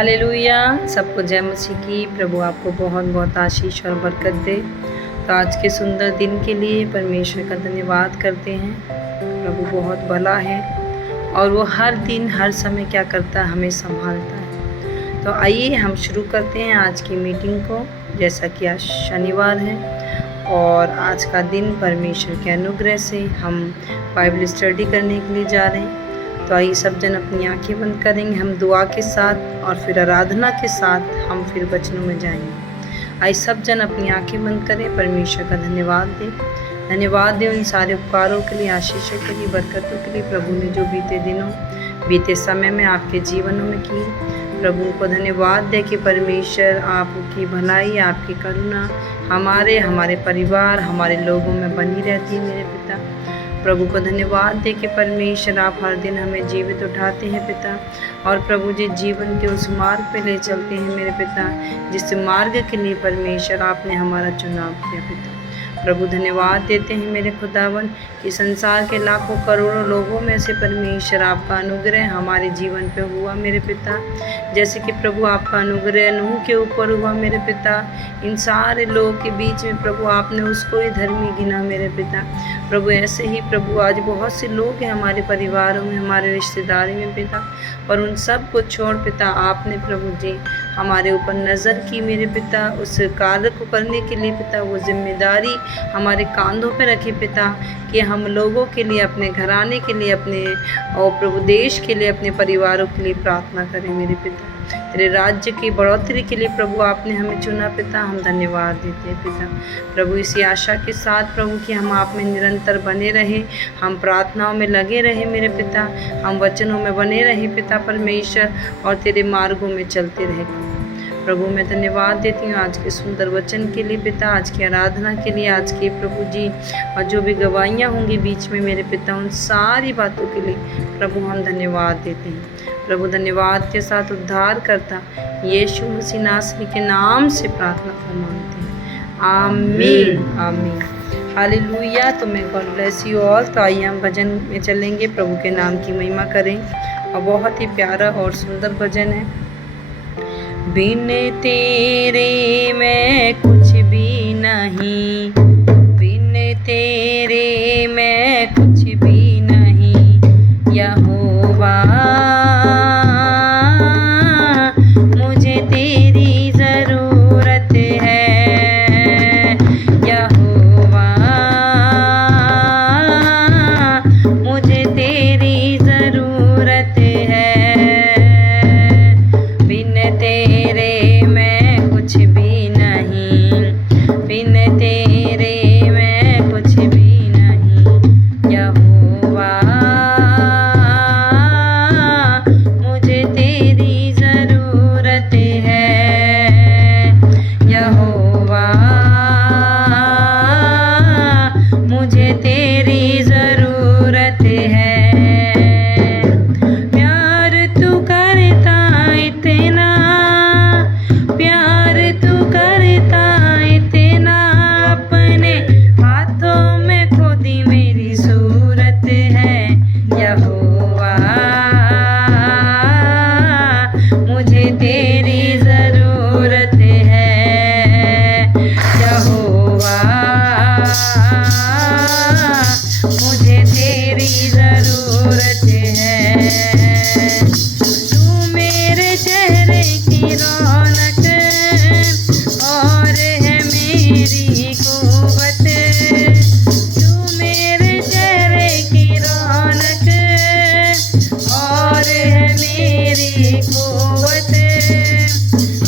Hallelujah. सबको जय मसीह की। प्रभु आपको बहुत बहुत आशीष और बरकत दे। तो आज के सुंदर दिन के लिए परमेश्वर का धन्यवाद करते हैं। प्रभु बहुत भला है और वो हर दिन हर समय क्या करता है, हमें संभालता है। तो आइए हम शुरू करते हैं आज की मीटिंग को। जैसा कि आज शनिवार है और आज का दिन परमेश्वर के अनुग्रह से हम बाइबल स्टडी करने के लिए जा रहे हैं। तो आइए सब जन अपनी आंखें बंद करेंगे, हम दुआ के साथ और फिर आराधना के साथ हम फिर वचनों में जाएंगे। आइए सब जन अपनी आंखें बंद करें, परमेश्वर का धन्यवाद दें उन सारे उपकारों के लिए, आशीषों के लिए, बरकतों के लिए प्रभु ने जो बीते समय में आपके जीवनों में की। प्रभु को धन्यवाद दे कि परमेश्वर आपकी भलाई, आपकी करुणा हमारे परिवार, हमारे लोगों में बनी रहती है मेरे पिता। प्रभु को धन्यवाद दे कि परमेश्वर आप हर दिन हमें जीवित उठाते हैं पिता, और प्रभु जी जीवन के उस मार्ग पे ले चलते हैं मेरे पिता जिस मार्ग के लिए परमेश्वर आपने हमारा चुनाव किया पिता। प्रभु धन्यवाद देते हैं मेरे खुदावन कि संसार के लाखों करोड़ों लोगों में से परमेश्वर आपका अनुग्रह हमारे जीवन पे हुआ मेरे पिता। जैसे कि प्रभु आपका अनुग्रह नूह के ऊपर हुआ मेरे पिता, इन सारे लोगों के बीच में प्रभु आपने उसको ही धर्मी गिना मेरे पिता। प्रभु ऐसे ही प्रभु आज बहुत से लोग हैं हमारे परिवारों में, हमारे रिश्तेदारी में पिता, पर उन सब को छोड़ पिता आपने प्रभु जी हमारे ऊपर नज़र की मेरे पिता। उस कार्य को करने के लिए पिता वो जिम्मेदारी हमारे कांधों पे रखी पिता कि हम लोगों के लिए, अपने घराने के लिए, अपने और प्रभु देश के लिए, अपने परिवारों के लिए प्रार्थना करें मेरे पिता। तेरे राज्य की बढ़ोतरी के लिए प्रभु आपने हमें चुना पिता, हम धन्यवाद देते हैं पिता। प्रभु इसी आशा के साथ प्रभु कि हम आप में निरंतर बने रहे, हम प्रार्थनाओं में लगे रहे मेरे पिता, हम वचनों में बने रहे पिता परमेश्वर, और तेरे मार्गों में चलते रहे प्रभु। मैं धन्यवाद देती हूँ आज के सुंदर वचन के लिए पिता, आज की आराधना के लिए, आज के प्रभु जी और जो भी गवाहियाँ होंगी बीच में मेरे पिता, उन सारी बातों के लिए प्रभु हम धन्यवाद देते हैं। प्रभु धन्यवाद के साथ उद्धार करता यीशु मसीह नासरी के नाम से प्रार्थना कर मांगते हैं, आमीन आमीन। हालेलुया। तो मैं गॉड ब्लेस यू ऑल। तो आइए हम भजन में चलेंगे, प्रभु के नाम की महिमा करें, और बहुत ही प्यारा और सुंदर भजन है। बिन तेरे मैं कुछ भी नहीं, बिन तेरे मैं कुछ भी नहीं, यहोवा मुझे तेरी ज़रूरत है, यहोवा मुझे तेरी ज़रूरत है। बिन तेरे मैं कुछ भी नहीं, बिन तेरे मैं कुछ भी नहीं, यहोवा मुझे तेरी ज़रूरत है, यहोवा मुझे तेरी ज़रूरत है। प्यार तू करता इतना, प्यार तू करता इतना, अपने हाथों में खोदी मेरी सूरत है, यहोवा मुझे तेरी ज़रूरत है, यहोवा मुझे तेरी ज़रूरत है। तू मेरे चेहरे की रौनक और है मेरी कुव्वत, तू मेरे चेहरे की रौनक और है मेरी कुव्वत।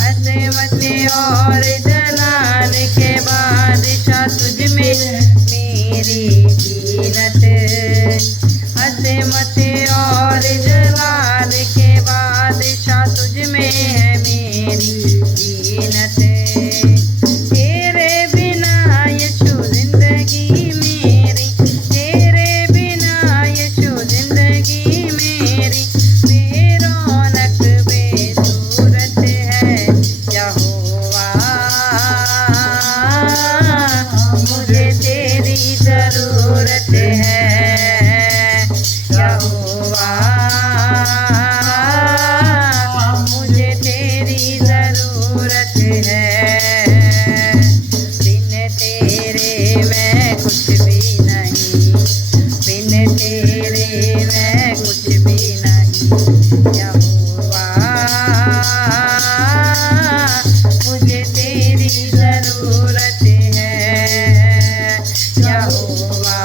अज़मत और जलाल के बादशाह तुझ में मेरी जीनत, अज़मत और जलाल के बादशाह तुझ में है मेरी जीनत। तेरे बिना यीशु जिंदगी मेरी, तेरे बिना यीशु जिंदगी मेरी बेरौनक बेसूरत है, यहोवा मुझे तेरी ज़रूरत है, यहोवा मुझे तेरी तेरी ज़रूरत है, बिन तेरे मैं कुछ भी नहीं, बिन तेरे मैं कुछ भी नहीं। यहोवा मुझे तेरी ज़रूरत है, यहोवा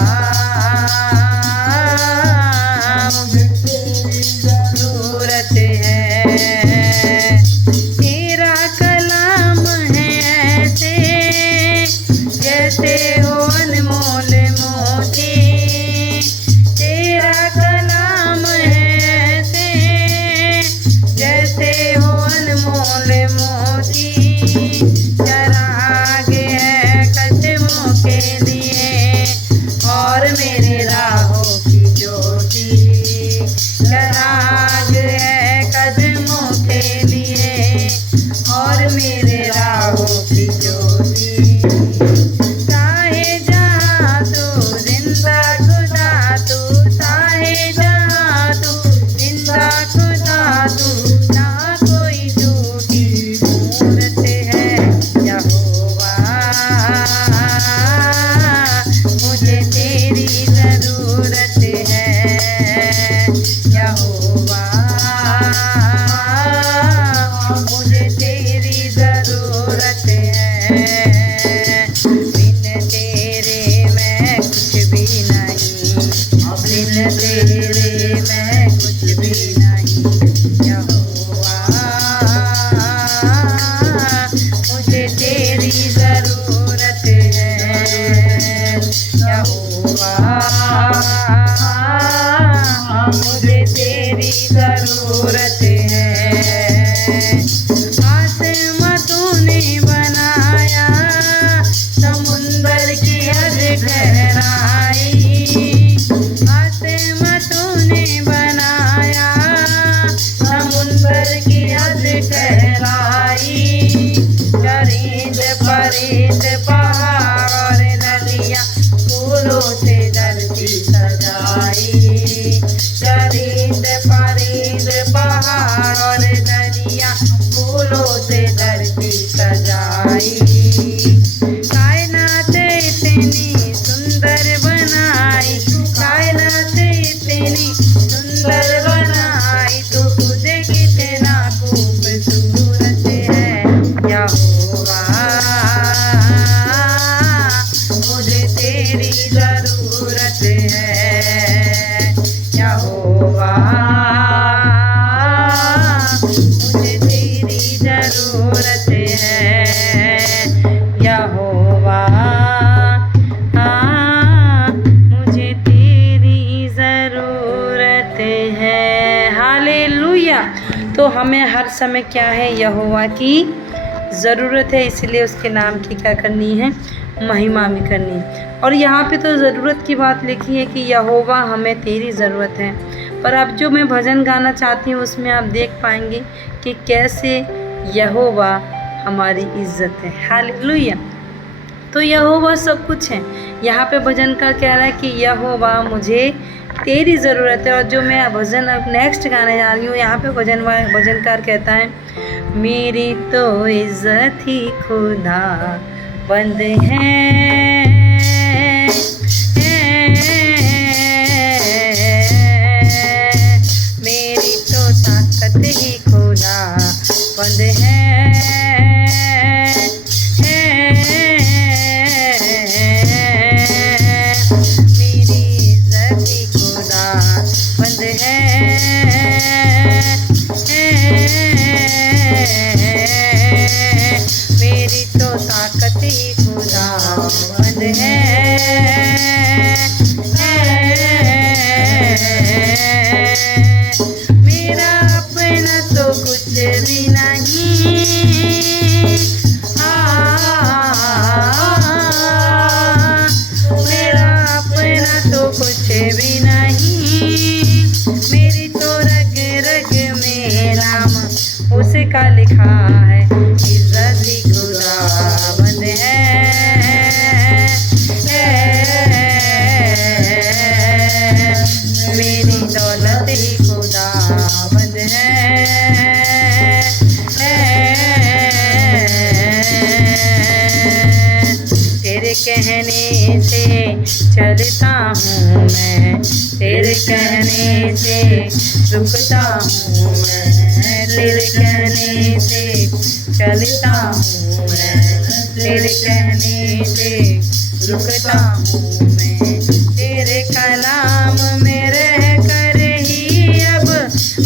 मुझे तेरी ज़रूरत है। तेरा कलाम है ऐसे जैसे हो अनमोल मोती, तेरा कलाम है ऐसे जैसे हो अनमोल मोती। चराग है कदमों के लिए और मेरे राहों की ज्योति, चराग है कदमों के लिए और मेरे राहों की ज्योति। चाहे जहाँ तू जिंदा खुदा तू, चाहे जहाँ तू जिंदा खुदा तू, ना कोई झूठी मूरत है। यहोवा मुझे तेरी ज़रूरत है, यहोवा मुझे तेरी ज़रूरत है। बिन तेरे मैं कुछ भी नहीं, बिन तेरे मैं कुछ भी नहीं। यहोवा मुझे तेरी ज़रूरत है, यहोवा मुझे तेरी ज़रूरत है। आसमां तूने बनाया, समुंदर की हद गहराई, आसमां तूने बनाया, समुंदर की हद गहराई। चरिंद परिंद पहाड़ और नदियाँ फूलों से धरती सजाई, चरिंद परिंद पहाड़ और नदियाँ फूलों से धरती सजाई। कायनात इतनी सुंदर बनाई, कायनात इतनी सुंदर बनाई, तो खुद कितना खूबसूरत है। यहोवा मुझे तेरी ज़रूरत है, यहोवा मुझे तेरी ज़रूरत है, यहोवा मुझे तेरी ज़रूरत है। हालेलुया। तो हमें हर समय क्या है, यहोवा की ज़रूरत है, इसलिए उसके नाम की क्या करनी है, महिमा भी करनी। और यहाँ पे तो ज़रूरत की बात लिखी है कि यहोवा हमें तेरी ज़रूरत है। पर अब जो मैं भजन गाना चाहती हूँ उसमें आप देख पाएंगे कि कैसे यहोवा हमारी इज़्ज़त है। हालेलुया। तो यहोवा सब कुछ है। यहाँ पे भजन का कह रहा है कि यहोवा मुझे तेरी ज़रूरत है। और जो मैं भजन अब नेक्स्ट गाने जा रही हूँ, यहाँ पे भजनकार कहता है, मेरी तो इज़्ज़त ही खुदा बंद है, मेरी तो ताकत ही खुदा बंद है, मेरी इज़्ज़त ही खुदा बंद है, मेरी तो ताकत ही खुदा बंद है। मेरा अपना तो कुछ भी नहीं, कहने से चलता हूँ मैं, तेरे कहने से रुकता हूँ मैं, तेरे कहने से चलता हूँ मैं, तेरे कहने से रुकता हूँ मैं। तेरे कलाम में रह कर ही अब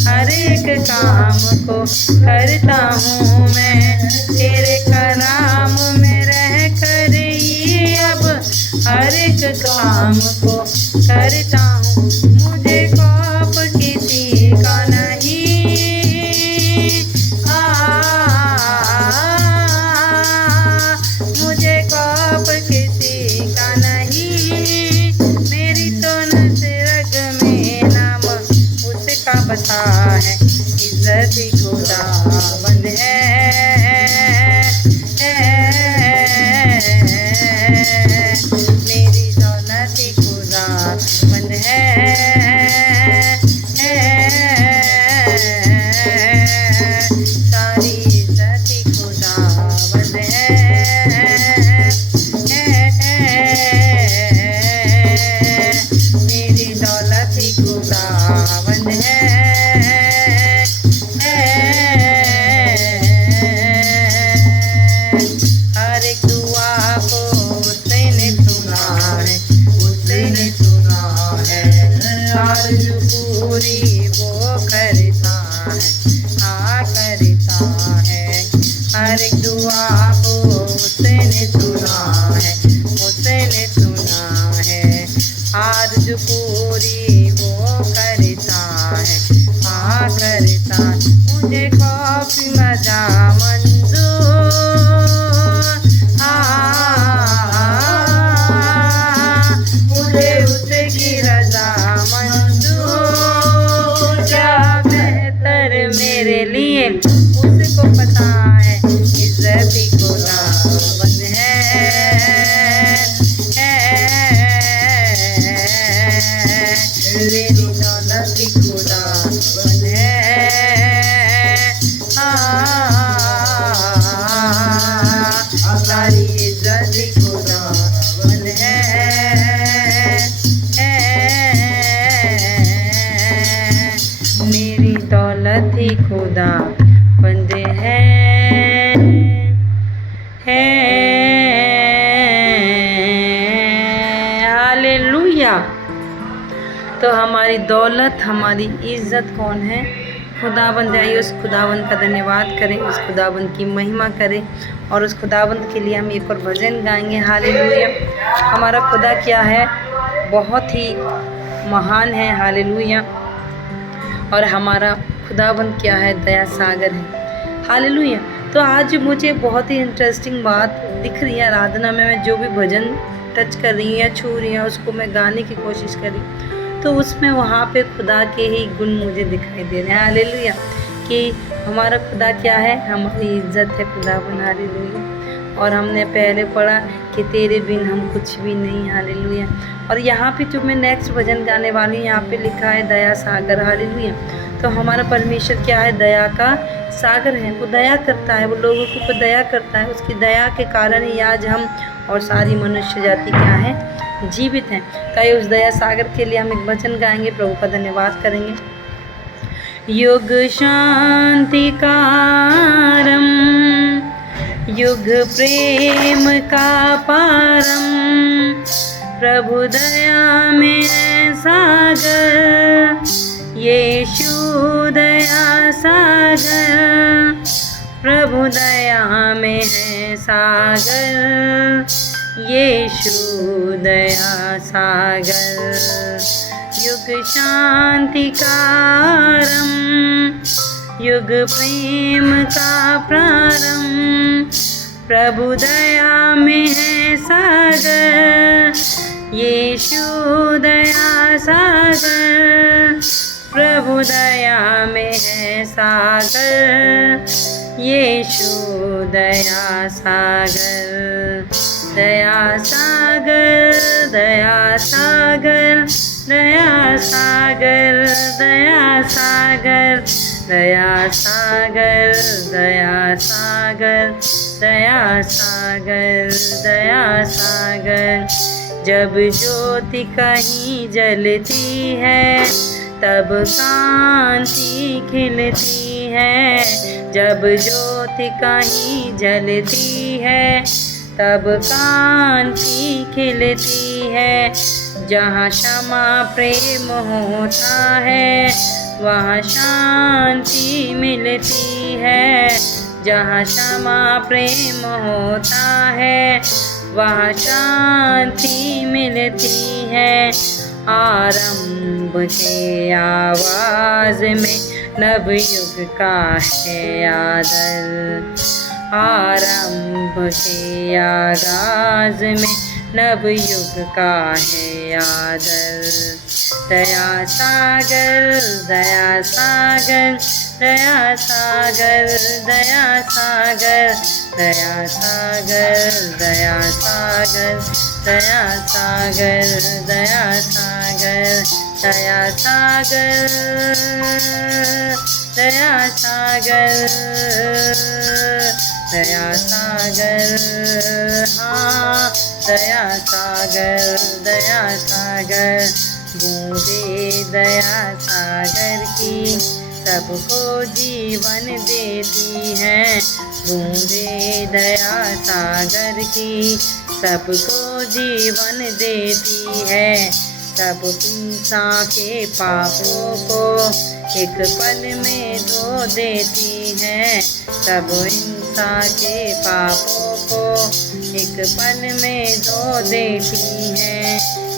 हर एक काम को करता हूँ मैं, तेरे कलाम में रह कर ही अब हर एक काम को करता हूँ। मुझे खौफ किसी का नहीं, मुझे खौफ किसी का नहीं, मेरी तो नस रग में नाम उसका बसा है, इज्जत खुदावंद है, मेरी दौलत खुदावंद है, सारी इज्जत खुदावंद है, मेरी दौलत खुदावंद है। हर एक दुआ को उसने सुना है, उसने सुना है, आरज़ू पूरी वो करता है, हाँ करता है। हर एक दुआ को उसने सुना है, उसने सुना है, आरज़ू पूरी वो करता है, हाँ करता। मुझे खौफ मजा मंजूर, मुझे उसकी रजा मंजूर, क्या बेहतर मेरे लिए उसको पता है, इज्जत खुदावंद है, मेरी दौलत खुदावंद है, सारी इज्जत खुदावंद है, मेरी दौलत ही खुदावंद है। हालेलुया। तो हमारी दौलत, हमारी इज़्ज़त कौन है? खुदावंद। आइए उस खुदावंद का धन्यवाद करें, उस खुदावंद की महिमा करें, और उस खुदावंद के लिए हम एक और भजन गाएंगे। हालेलुया। हमारा खुदा क्या है? बहुत ही महान है। हालेलुया। और हमारा खुदावंद क्या है? दया सागर है। हालेलुया। तो आज मुझे बहुत ही इंटरेस्टिंग बात दिख रही है आराधना में। मैं जो भी भजन टच कर रही हूँ या छू रही हूँ उसको मैं गाने की कोशिश कर रही हूँ, तो उसमें वहाँ पे खुदा के ही गुण मुझे दिखाई दे रहे हैं। हालेलुया। कि हमारा खुदा क्या है? हमारी इज्जत है खुदावंद। हालेलुया। और हमने पहले पढ़ा कि तेरे बिन हम कुछ भी नहीं। हालेलुया। और यहाँ पे जो मैं नेक्स्ट भजन गाने वाली हूँ, यहाँ पे लिखा है दया सागर। हालेलुया। तो हमारा परमेश्वर क्या है? दया का सागर है। वो दया करता है, वो लोगों के ऊपर दया करता है। उसकी दया के कारण ही आज हम और सारी मनुष्य जाति क्या है? जीवित हैं। ताकि उस दया सागर के लिए हम एक भजन गाएंगे, प्रभु का धन्यवाद करेंगे। युग शांति कारम, युग प्रेम का पारम, प्रभु दया में सागर, यीशु दया सागर, प्रभु दया में है सागर, यीशु दया सागर। युग शांति कारम, युग प्रेम का प्रारंभ, प्रभु दया में है सागर, यीशु दया सागर, प्रभु दया में है सागर, यीशु दया सागर। दया सागर, दया सागर, दया सागर, दया सागर, दया सागर दया सागर दया सागर दया सागर। जब ज्योति कहीं जलती है तब कांति खिलती है। जब ज्योति कहीं जलती है तब कांति खिलती है। जहाँ क्षमा प्रेम होता है वहाँ शांति मिलती है। जहाँ क्षमा प्रेम होता है वहाँ शांति मिलती है। आरंभ के आवाज़ में नवयुग का है आदर। आरंभ के आगाज़ में नवयुग का है आदर। दया सागर दया सागर दया सागर दया सागर दया सागर दया सागर दया सागर दया सागर दया सागर दया सागर दया सागर। हाँ दया सागर दया सागर। बूंदे दया सागर की सबको जीवन देती हैं। बूंदे दया सागर की सबको जीवन देती है। सब इंसान के पापों को एक पल में धो देती हैं। सब इंसान के पापों को एक पल में धो देती हैं।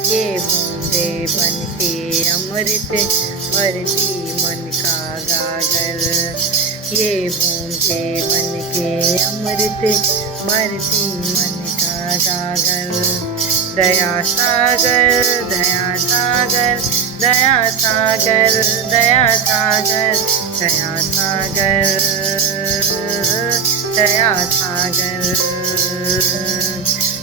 ये बूंदे बन के अमृत भरती मन का गागर। ये बूंदे बन के अमृत भरती मन का गागर। दया सागर दया सागर दया सागर दया सागर दया सागर दया सागर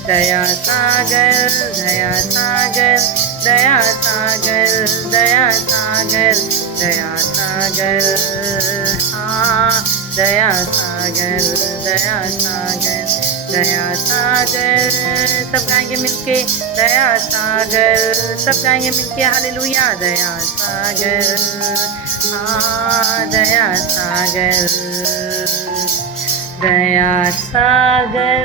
दया सागर दया सागर दया सागर दया सागर दया सागर। हाँ दया सागर दया सागर दया सागर। सब गाएंगे मिलके दया सागर। सब गाएंगे मिलके हालेलुया दया सागर। हाँ दया सागर दया सागर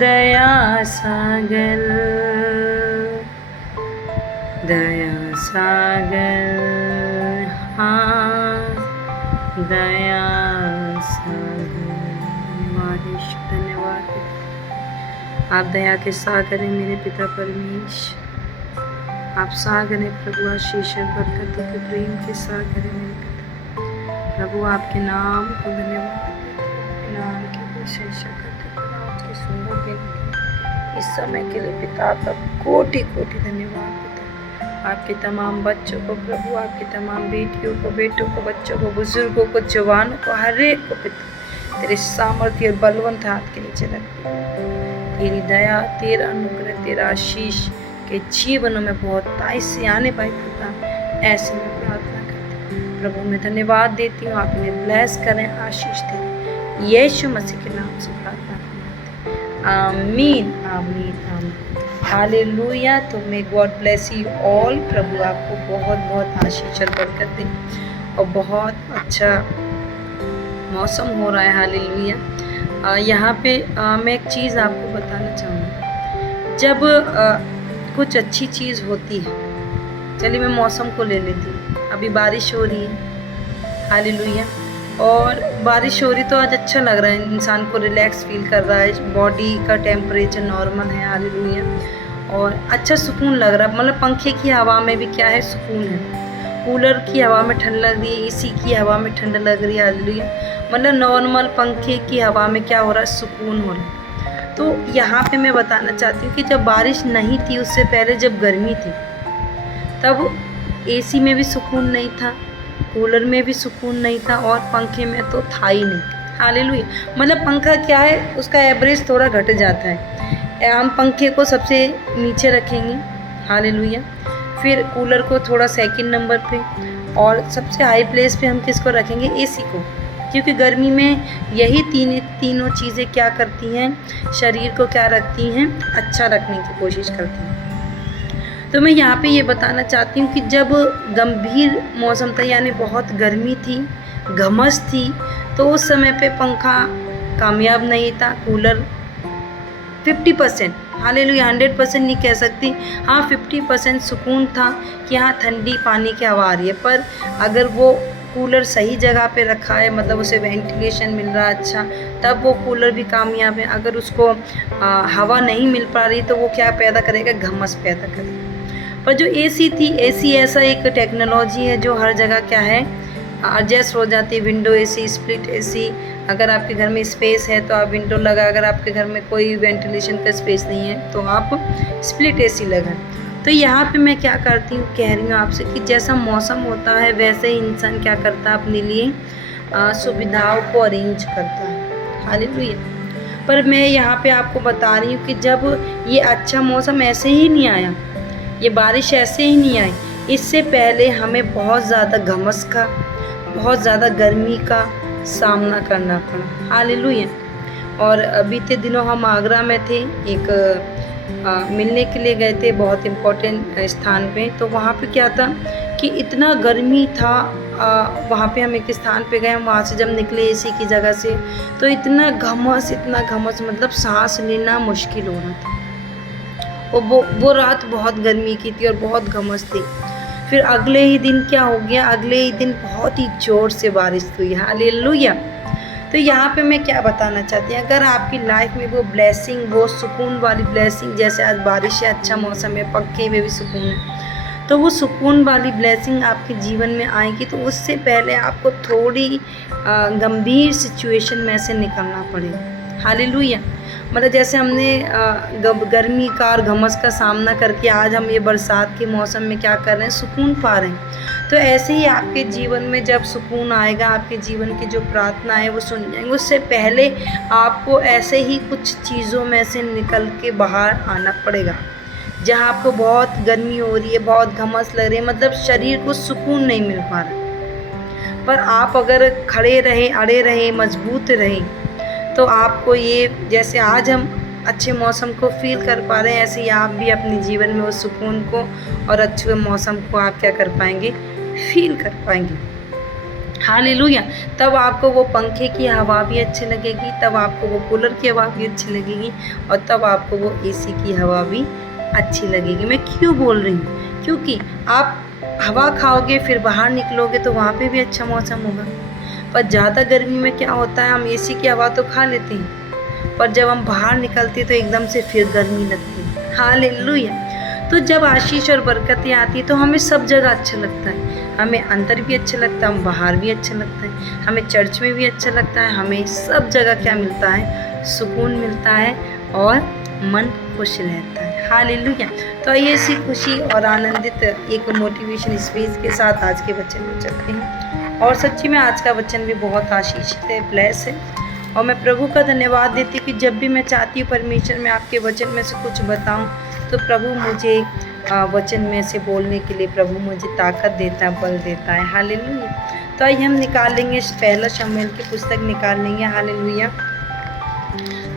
दया सागर दया सागर। हाँ दया सागर। धन्यवाद। आप दया के सागर हैं मेरे पिता परमेश्वर। आप सागर हैं प्रभु, आशीष बरकत के प्रेम के सागर हैं मेरे पिता। प्रभु आपके नाम को धन्यवाद देते हैं, आपके नाम की प्रशंसा करते हैं। आज के सुंदर दिन इस समय के लिए पिता आपका कोटि कोटि धन्यवाद पिता। आपके तमाम बच्चों को प्रभु, आपकी तमाम बेटियों को, बेटों को, बच्चों को, बुजुर्गों को, जवानों को, हर एक को पिता तेरे सामर्थ्य और बलवंत हाथ के नीचे रख। तेरी दया, तेरा अनुग्रह, तेरा आशीष के जीवनों में बहुत ताई से आने पाए पिता, ऐसे मैं प्रार्थना करती हूँ। प्रभु मैं धन्यवाद देती हूँ, आप इन्हें ब्लेस करें, आशीष दें, यीशु मसीह के नाम से प्रार्थना करते हैं। आमीन आमीन आमीन। हालेलुया। तो may God bless you all. प्रभु आपको बहुत बहुत आशीष और बरकत दे और बहुत अच्छा मौसम हो रहा है। हालेलुया। यहाँ पे मैं एक चीज़ आपको बताना चाहूँगी। जब कुछ अच्छी चीज़ होती है, चलिए मैं मौसम को ले लेती हूँ। अभी बारिश हो रही है, हालेलुया, और बारिश हो रही तो आज अच्छा लग रहा है, इंसान को रिलैक्स फील कर रहा है, बॉडी का टेम्परेचर नॉर्मल है, हालेलुया, और अच्छा सुकून लग रहा है। मतलब पंखे की हवा में भी क्या है, सुकून है। कूलर की हवा में ठंड लग रही है, एसी की हवा में ठंड लग रही है, हालेलुया। मतलब नॉर्मल पंखे की हवा में क्या हो रहा है, सुकून हो रहा है। तो यहाँ पे मैं बताना चाहती हूँ कि जब बारिश नहीं थी, उससे पहले जब गर्मी थी, तब एसी में भी सुकून नहीं था, कूलर में भी सुकून नहीं था, और पंखे में तो था ही नहीं, हालेलुया। मतलब पंखा क्या है, उसका एवरेज थोड़ा घट जाता है। हम पंखे को सबसे नीचे रखेंगे, हालेलुया, फिर कूलर को थोड़ा सेकंड नंबर पे, और सबसे हाई प्लेस पे हम किसको रखेंगे? एसी को, क्योंकि गर्मी में यही तीनों चीज़ें क्या करती हैं? शरीर को क्या रखती हैं? अच्छा रखने की कोशिश करती हैं। तो मैं यहाँ पे ये बताना चाहती हूँ कि जब गंभीर मौसम था, यानी बहुत गर्मी थी, घमस थी, तो उस समय पे पंखा कामयाब नहीं था, कूलर 50%, हालेलुया, 100% नहीं कह सकती, हाँ 50% सुकून था कि हाँ ठंडी पानी की हवा आ रही है। पर अगर वो कूलर सही जगह पे रखा है, मतलब उसे वेंटिलेशन मिल रहा है अच्छा, तब वो कूलर भी कामयाब है। अगर उसको हवा नहीं मिल पा रही तो वो क्या पैदा करेगा? घमस पैदा करेगा। पर जो एसी थी, एसी ऐसा एक टेक्नोलॉजी है जो हर जगह क्या है? एडजस्ट हो जाती है। विंडो एसी, स्प्लिट एसी, अगर आपके घर में स्पेस है तो आप विंडो लगा, अगर आपके घर में कोई वेंटिलेशन का स्पेस नहीं है तो आप स्प्लिट एसी लगाएं। तो यहाँ पे मैं क्या करती हूँ, कह रही हूँ आपसे कि जैसा मौसम होता है वैसे ही इंसान क्या करता है? अपने लिए सुविधाओं को अरेंज करता है, हालेलुया। पर मैं यहाँ पे आपको बता रही हूँ कि जब ये अच्छा मौसम ऐसे ही नहीं आया, ये बारिश ऐसे ही नहीं आई, इससे पहले हमें बहुत ज़्यादा घमस का, बहुत ज़्यादा गर्मी का सामना करना पड़ा, हालेलुया। और बीते दिनों हम आगरा में थे, एक मिलने के लिए गए थे बहुत इम्पोर्टेंट स्थान पे। तो वहाँ पे क्या था कि इतना गर्मी था, वहाँ पे हम एक स्थान पे गए, हम वहाँ से जब निकले एसी की जगह से तो इतना घमस, मतलब सांस लेना मुश्किल हो रहा था। वो रात बहुत गर्मी की थी और बहुत घमस थी। फिर अगले ही दिन क्या हो गया? अगले ही दिन बहुत ही ज़ोर से बारिश हुई, हालेलुया। तो यहाँ पे मैं क्या बताना चाहती हूँ, अगर आपकी लाइफ में वो ब्लेसिंग, वो सुकून वाली ब्लेसिंग, जैसे आज बारिश है, अच्छा मौसम है, पंखे में भी सुकून है, तो वो सुकून वाली ब्लेसिंग आपके जीवन में आएगी, तो उससे पहले आपको थोड़ी गंभीर सिचुएशन में से निकलना पड़ेगा, हालेलुया। मतलब जैसे हमने गर्मी का और घमस का सामना करके आज हम ये बरसात के मौसम में क्या कर रहे हैं? सुकून पा रहे हैं। तो ऐसे ही आपके जीवन में जब सुकून आएगा, आपके जीवन की जो प्रार्थना है वो सुन जाएंगे। उससे पहले आपको ऐसे ही कुछ चीज़ों में से निकल के बाहर आना पड़ेगा, जहाँ आपको बहुत गर्मी हो रही है, बहुत घमस लग रही है, मतलब शरीर को सुकून नहीं मिल पा रहा। पर आप अगर खड़े रहें, अड़े रहें, मजबूत रहें, तो आपको ये, जैसे आज हम अच्छे मौसम को फील कर पा रहे हैं, ऐसे ही आप भी अपने जीवन में उस सुकून को और अच्छे मौसम को आप क्या कर पाएंगे? फील कर पाएंगे, हालेलुया। तब आपको वो पंखे की हवा भी अच्छी लगेगी, तब आपको वो कूलर की हवा भी अच्छी लगेगी, और तब आपको वो एसी की हवा भी अच्छी लगेगी। मैं क्यों बोल रही हूँ? क्योंकि आप हवा खाओगे, फिर बाहर निकलोगे तो वहाँ पे भी अच्छा मौसम होगा। पर ज़्यादा गर्मी में क्या होता है, हम एसी की हवा तो खा लेते हैं, पर जब हम बाहर निकलते तो एकदम से फिर गर्मी लगती है, हालेलुया। तो जब आशीष और बरकतें आती है तो हमें सब जगह अच्छा लगता है, हमें अंदर भी अच्छा लगता है, हम बाहर भी अच्छा लगता है, हमें चर्च में भी अच्छा लगता है, हमें सब जगह क्या मिलता है? सुकून मिलता है और मन खुश रहता है, हालेलुया। तो आइए इसी खुशी और आनंदित एक मोटिवेशन स्पीच के साथ आज के वचन में चलते हैं। और सच्ची में आज का वचन भी बहुत आशीषित है, ब्लेस है, और मैं प्रभु का धन्यवाद देती हूँ कि जब भी मैं चाहती हूँ परमेश्वर में आपके वचन में से कुछ बताऊँ तो प्रभु मुझे वचन में से बोलने के लिए प्रभु मुझे ताकत देता है, बल देता है, हालेलुया। तो आइए हम निकालेंगे पहला शमूएल की पुस्तक निकाल लेंगे, हालेलुया।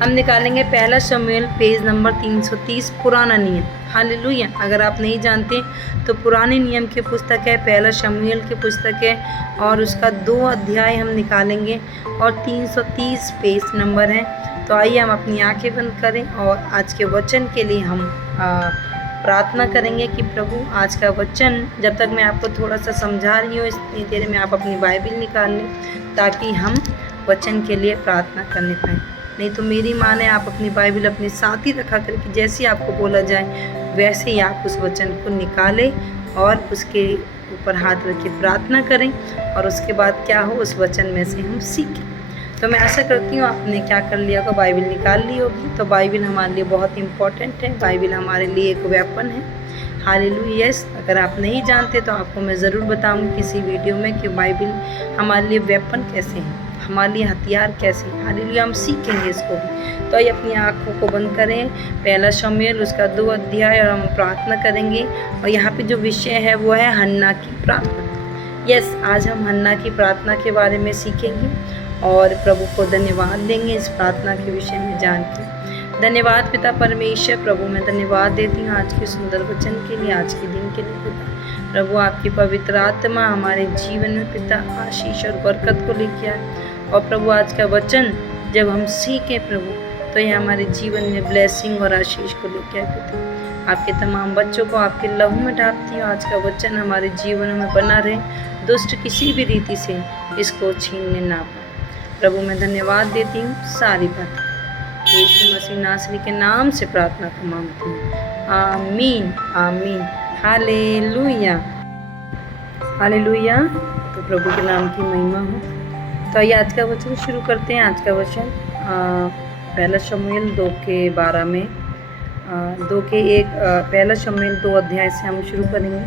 हम निकालेंगे पहला शमूएल पेज नंबर 330, पुराना नियम, हालेलुया। अगर आप नहीं जानते तो पुराने नियम की पुस्तक है, पहला शमूएल की पुस्तक है, और उसका 2 अध्याय हम निकालेंगे और 330 पेज नंबर है। तो आइए हम अपनी आंखें बंद करें और आज के वचन के लिए हम प्रार्थना करेंगे कि प्रभु आज का वचन, जब तक मैं आपको थोड़ा सा समझा रही हूँ इतनी देर में आप अपनी बाइबल निकाल लें ताकि हम वचन के लिए प्रार्थना करने पाएँ। नहीं तो मेरी माँ ने आप अपनी बाइबल अपने साथ ही रखा करके जैसे ही आपको बोला जाए वैसे ही आप उस वचन को निकालें और उसके ऊपर हाथ रख के प्रार्थना करें, और उसके बाद क्या हो, उस वचन में से हम सीखें। तो मैं आशा करती हूँ आपने क्या कर लिया होगा, बाइबल निकाल ली होगी। तो बाइबल हमारे लिए बहुत इम्पॉर्टेंट है, बाइबल हमारे लिए एक वेपन है, हालेलुया। यस, अगर आप नहीं जानते तो आपको मैं ज़रूर बताऊँगी किसी वीडियो में कि बाइबल हमारे लिए वेपन कैसे है, हमारे लिए हथियार कैसे, हालेलुया, हम सीखेंगे इसको भी। तो ये अपनी आँखों को बंद करें, पहला शमूएल उसका 2 अध्याय, और हम प्रार्थना करेंगे। और यहाँ पे जो विषय है वो है हन्ना की प्रार्थना। यस, आज हम हन्ना की प्रार्थना के बारे में सीखेंगे और प्रभु को धन्यवाद देंगे इस प्रार्थना के विषय में जान के। धन्यवाद पिता परमेश्वर, प्रभु मैं धन्यवाद देती हूँ आज के सुंदर वचन के लिए, आज के दिन के लिए पिता। प्रभु आपकी पवित्र आत्मा हमारे जीवन में पिता आशीष और बरकत को लेके आए। और प्रभु आज का वचन जब हम सीखें प्रभु, तो ये हमारे जीवन में ब्लेसिंग और आशीष को लेके आए पिता। आपके तमाम बच्चों को आपके लहू में ढापती हूँ। आज का वचन हमारे जीवन में बना रहे, दुष्ट किसी भी रीति से इसको छीनने ना पाए। प्रभु मैं धन्यवाद देती हूँ सारी बात यीशु मसीह नासरी के नाम से प्रार्थना को मांगती हूँ, आमीन आमीन, हालेलुया हालेलुया। तो प्रभु के नाम की महिमा हो। तो आइए आज का वचन शुरू करते हैं। आज का वचन पहला शमूएल 2:12 में 2:1 पहला शमूएल 2 अध्याय से हम शुरू करेंगे।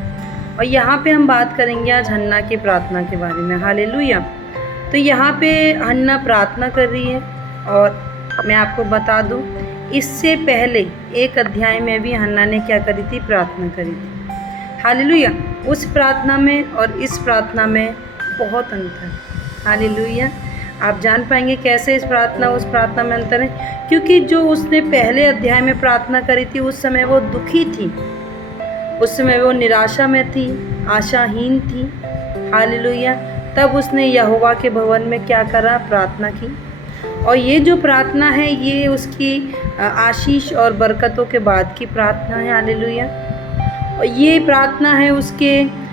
और यहाँ पे हम बात करेंगे आज हन्ना की प्रार्थना के बारे में, हालेलुया। तो यहाँ पे हन्ना प्रार्थना कर रही है, और मैं आपको बता दूँ इससे पहले एक अध्याय में भी हन्ना ने क्या करी थी, प्रार्थना करी थी, हालेलुया। उस प्रार्थना में और इस प्रार्थना में बहुत अंतर, हालेलुया। आप जान पाएंगे कैसे इस प्रार्थना उस प्रार्थना में अंतर है, क्योंकि जो उसने पहले अध्याय में प्रार्थना करी थी उस समय वो दुखी थी, उस समय वो निराशा में थी, आशाहीन थी, हालेलुया। तब उसने यहोवा के भवन में क्या करा, प्रार्थना की। और ये जो प्रार्थना है ये उसकी आशीष और बरकतों के बाद की प्रार्थना है, हालेलुया। और ये प्रार्थना है उसके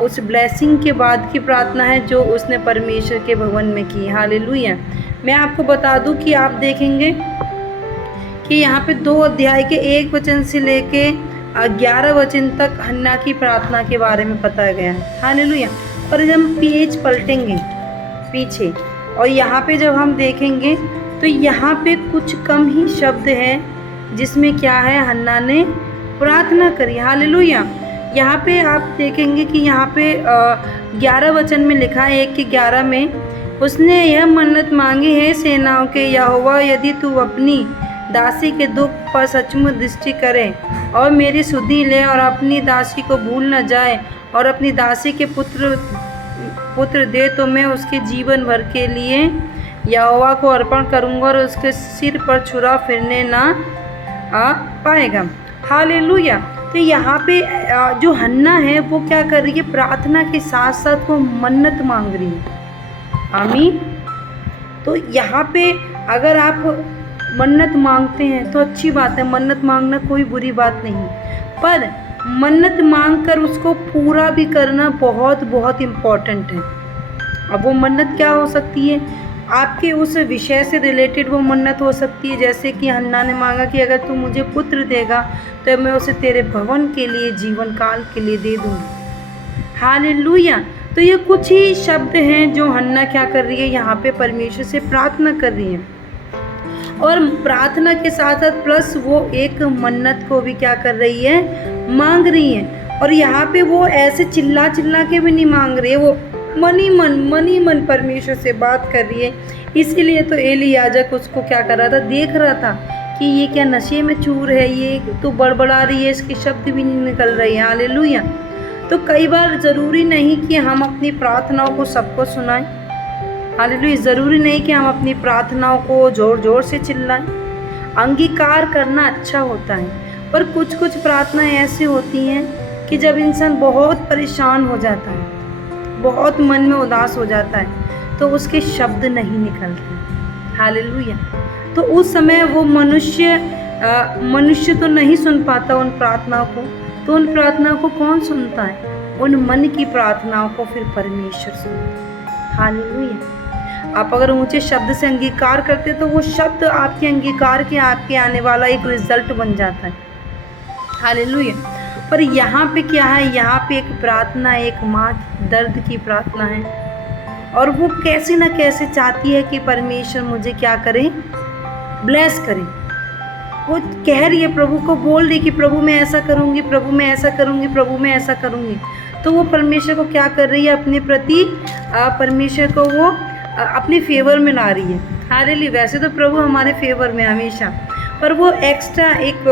उस ब्लेसिंग के बाद की प्रार्थना है जो उसने परमेश्वर के भवन में की, हालेलुया। मैं आपको बता दूं कि आप देखेंगे कि यहाँ पे 2 अध्याय के 1 वचन से लेके 11 वचन तक हन्ना की प्रार्थना के बारे में बताया गया है, हालेलुया। और जब हम पेज पलटेंगे पीछे और यहाँ पे जब हम देखेंगे तो यहाँ पे कुछ कम ही शब्द हैं जिसमें क्या है, हन्ना ने प्रार्थना करी, हालेलुया। यहाँ पे आप देखेंगे कि यहाँ पे 11 वचन में लिखा है, 1 के 11 में, उसने यह मन्नत मांगी है सेनाओं के यहोवा, यदि तू अपनी दासी के दुख पर सचमुच दृष्टि करे और मेरी सुधि ले और अपनी दासी को भूल न जाए और अपनी दासी के पुत्र दे, तो मैं उसके जीवन भर के लिए यहोवा को अर्पण करूँगा और उसके सिर पर छुरा फिरने ना आ पाएगा, हालेलुया। तो यहाँ पे जो हन्ना है वो क्या कर रही है, प्रार्थना के साथ साथ वो मन्नत मांग रही है, आमीन। तो यहाँ पे अगर आप मन्नत मांगते हैं तो अच्छी बात है, मन्नत मांगना कोई बुरी बात नहीं, पर मन्नत मांगकर उसको पूरा भी करना बहुत बहुत इम्पॉर्टेंट है। अब वो मन्नत क्या हो सकती है, आपके उस विषय से रिलेटेड वो मन्नत हो सकती है, जैसे कि हन्ना ने मांगा कि अगर तू मुझे पुत्र देगा तो मैं उसे तेरे भवन के लिए जीवन काल के लिए दे दूँगी, हालेलुया। तो ये कुछ ही शब्द हैं जो हन्ना क्या कर रही है, यहाँ पे परमेश्वर से प्रार्थना कर रही है, और प्रार्थना के साथ साथ प्लस वो एक मन्नत को भी क्या कर रही है, मांग रही है। और यहाँ पे वो ऐसे चिल्ला चिल्ला के भी नहीं मांग रही है, वो मन ही मन परमेश्वर से बात कर रही है। इसीलिए तो एली याजक उसको क्या कर रहा था, देख रहा था कि ये क्या नशे में चूर है, ये तो बड़बड़ा रही है, इसके शब्द भी नहीं निकल रहे हैं, हालेलुया। तो कई बार ज़रूरी नहीं कि हम अपनी प्रार्थनाओं को सबको सुनाएं, हालेलुया। ज़रूरी नहीं कि हम अपनी प्रार्थनाओं को ज़ोर ज़ोर से चिल्लाएं। अंगीकार करना अच्छा होता है, पर कुछ कुछ प्रार्थनाएं ऐसी होती हैं कि जब इंसान बहुत परेशान हो जाता है, बहुत मन में उदास हो जाता है, तो उसके शब्द नहीं निकलते, हालेलुया। तो उस समय वो मनुष्य तो नहीं सुन पाता उन प्रार्थनाओं को, तो उन प्रार्थनाओं को कौन सुनता है, उन मन की प्रार्थनाओं को फिर परमेश्वर सुनता है, हालेलुया। आप अगर ऊंचे शब्द से अंगीकार करते तो वो शब्द आपके अंगीकार के आपके आने वाला एक रिजल्ट बन जाता है, हालेलुया। पर यहाँ पे क्या है, यहाँ पे एक प्रार्थना, एक माँ दर्द की प्रार्थना है, और वो कैसे ना कैसे चाहती है कि परमेश्वर मुझे क्या करे, ब्लेस करे। वो कह रही है, प्रभु को बोल रही कि प्रभु मैं ऐसा करूँगी, प्रभु मैं ऐसा करूँगी, प्रभु मैं ऐसा करूँगी। तो वो परमेश्वर को क्या कर रही है, अपने प्रति परमेश्वर को वो अपने फेवर में ला रही है। हालेलुया। वैसे तो प्रभु हमारे फेवर में हमेशा, पर वो एक्स्ट्रा एक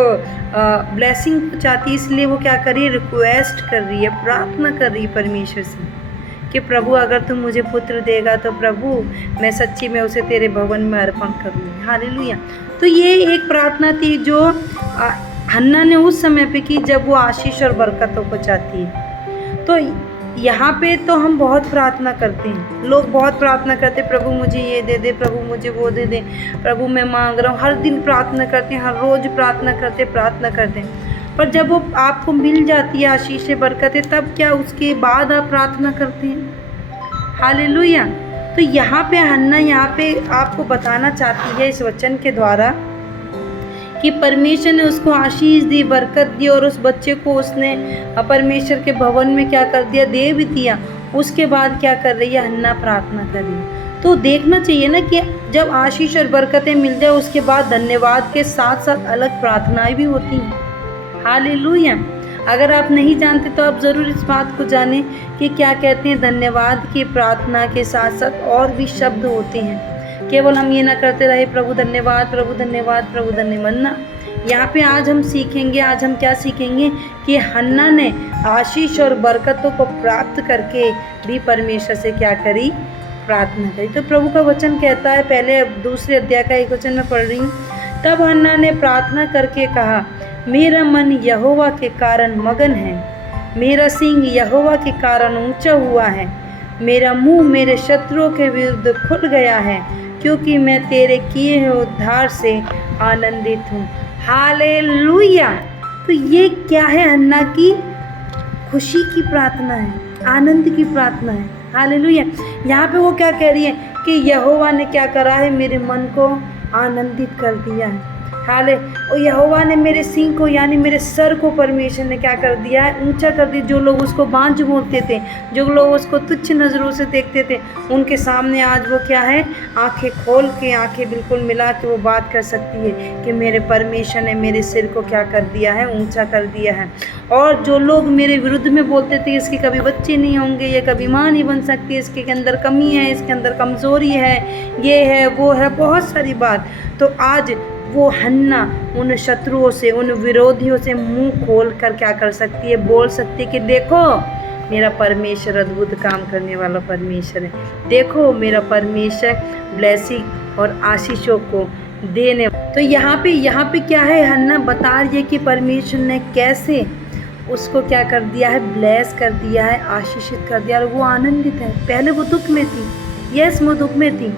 ब्लेसिंग चाहती है, इसलिए वो क्या कर रही है, रिक्वेस्ट कर रही है, प्रार्थना कर रही है परमेश्वर से कि प्रभु अगर तुम मुझे पुत्र देगा तो प्रभु मैं सच्ची में उसे तेरे भवन में अर्पण करूँगी। हालेलुया। तो ये एक प्रार्थना थी जो हन्ना ने उस समय पे की जब वो आशीष और बरकतों को चाहती है। तो यहाँ पे तो हम बहुत प्रार्थना करते हैं, लोग बहुत प्रार्थना करते हैं, प्रभु मुझे ये दे दे, प्रभु मुझे वो दे दे, प्रभु मैं मांग रहा हूँ। हर दिन प्रार्थना करते हैं, हर रोज़ प्रार्थना करते हैं। पर जब वो आपको मिल जाती है आशीष से बरकतें, तब क्या उसके बाद आप प्रार्थना करते हैं? हालेलुया। तो यहाँ पे हन्ना यहाँ पे आपको बताना चाहती है इस वचन के द्वारा कि परमेश्वर ने उसको आशीष दी, बरकत दी, और उस बच्चे को उसने परमेश्वर के भवन में क्या कर दिया, दे भी दिया। उसके बाद क्या कर रही है, हन्ना प्रार्थना कर रही है। तो देखना चाहिए ना कि जब आशीष और बरकतें मिल जाए उसके बाद धन्यवाद के साथ साथ अलग प्रार्थनाएं भी होती हैं। हालेलुया। अगर आप नहीं जानते तो आप ज़रूर इस बात को जानें कि क्या कहते हैं, धन्यवाद की प्रार्थना के साथ साथ और भी शब्द होते हैं। केवल हम ये ना करते रहे प्रभु धन्यवाद, प्रभु धन्यवाद, प्रभु धन्यवाद ना। यहाँ पे आज हम सीखेंगे, आज हम क्या सीखेंगे कि हन्ना ने आशीष और बरकतों को प्राप्त करके भी परमेश्वर से क्या करी, प्रार्थना करी। तो प्रभु का वचन कहता है, पहले दूसरे अध्याय का एक वचन मैं पढ़ रही हूँ। तब हन्ना ने प्रार्थना करके कहा, मेरा मन यहोवा के कारण मगन है, मेरा सींग यहोवा के कारण ऊंचा हुआ है, मेरा मुंह मेरे शत्रुओं के विरुद्ध खुल गया है, क्योंकि मैं तेरे किए हुए उद्धार से आनंदित हूँ। हालेलुया। तो ये क्या है, हन्ना की खुशी की प्रार्थना है, आनंद की प्रार्थना है। हालेलुया। यहाँ पे वो क्या कह रही है कि यहोवा ने क्या करा है, मेरे मन को आनंदित कर दिया है। हाले और यहोवा ने मेरे सिंह को यानी मेरे सर को परमेश्वर ने क्या कर दिया है, ऊंचा कर दिया। जो लोग उसको बांझ बोलते थे, जो लोग उसको तुच्छ नज़रों से देखते थे, उनके सामने आज वो क्या है, आंखें खोल के, आंखें बिल्कुल मिला के वो बात कर सकती है कि मेरे परमेश्वर ने मेरे सिर को क्या कर दिया है, ऊंचा कर दिया है। और जो लोग मेरे विरुद्ध में बोलते थे इसके कभी बच्चे नहीं होंगे, ये कभी माँ नहीं बन सकती, इसके अंदर कमी है, इसके अंदर कमज़ोरी है, ये है वो है, बहुत सारी बात, तो आज वो हन्ना उन शत्रुओं से, उन विरोधियों से मुंह खोल कर क्या कर सकती है, बोल सकती है कि देखो मेरा परमेश्वर अद्भुत काम करने वाला परमेश्वर है, देखो मेरा परमेश्वर ब्लेसिंग और आशीषों को देने। तो यहाँ पे क्या है, हन्ना बता रही है कि परमेश्वर ने कैसे उसको क्या कर दिया है, ब्लेस कर दिया है, आशीषित कर दिया, और वो आनंदित है। पहले वो दुख में थी, यस वो दुख में थी,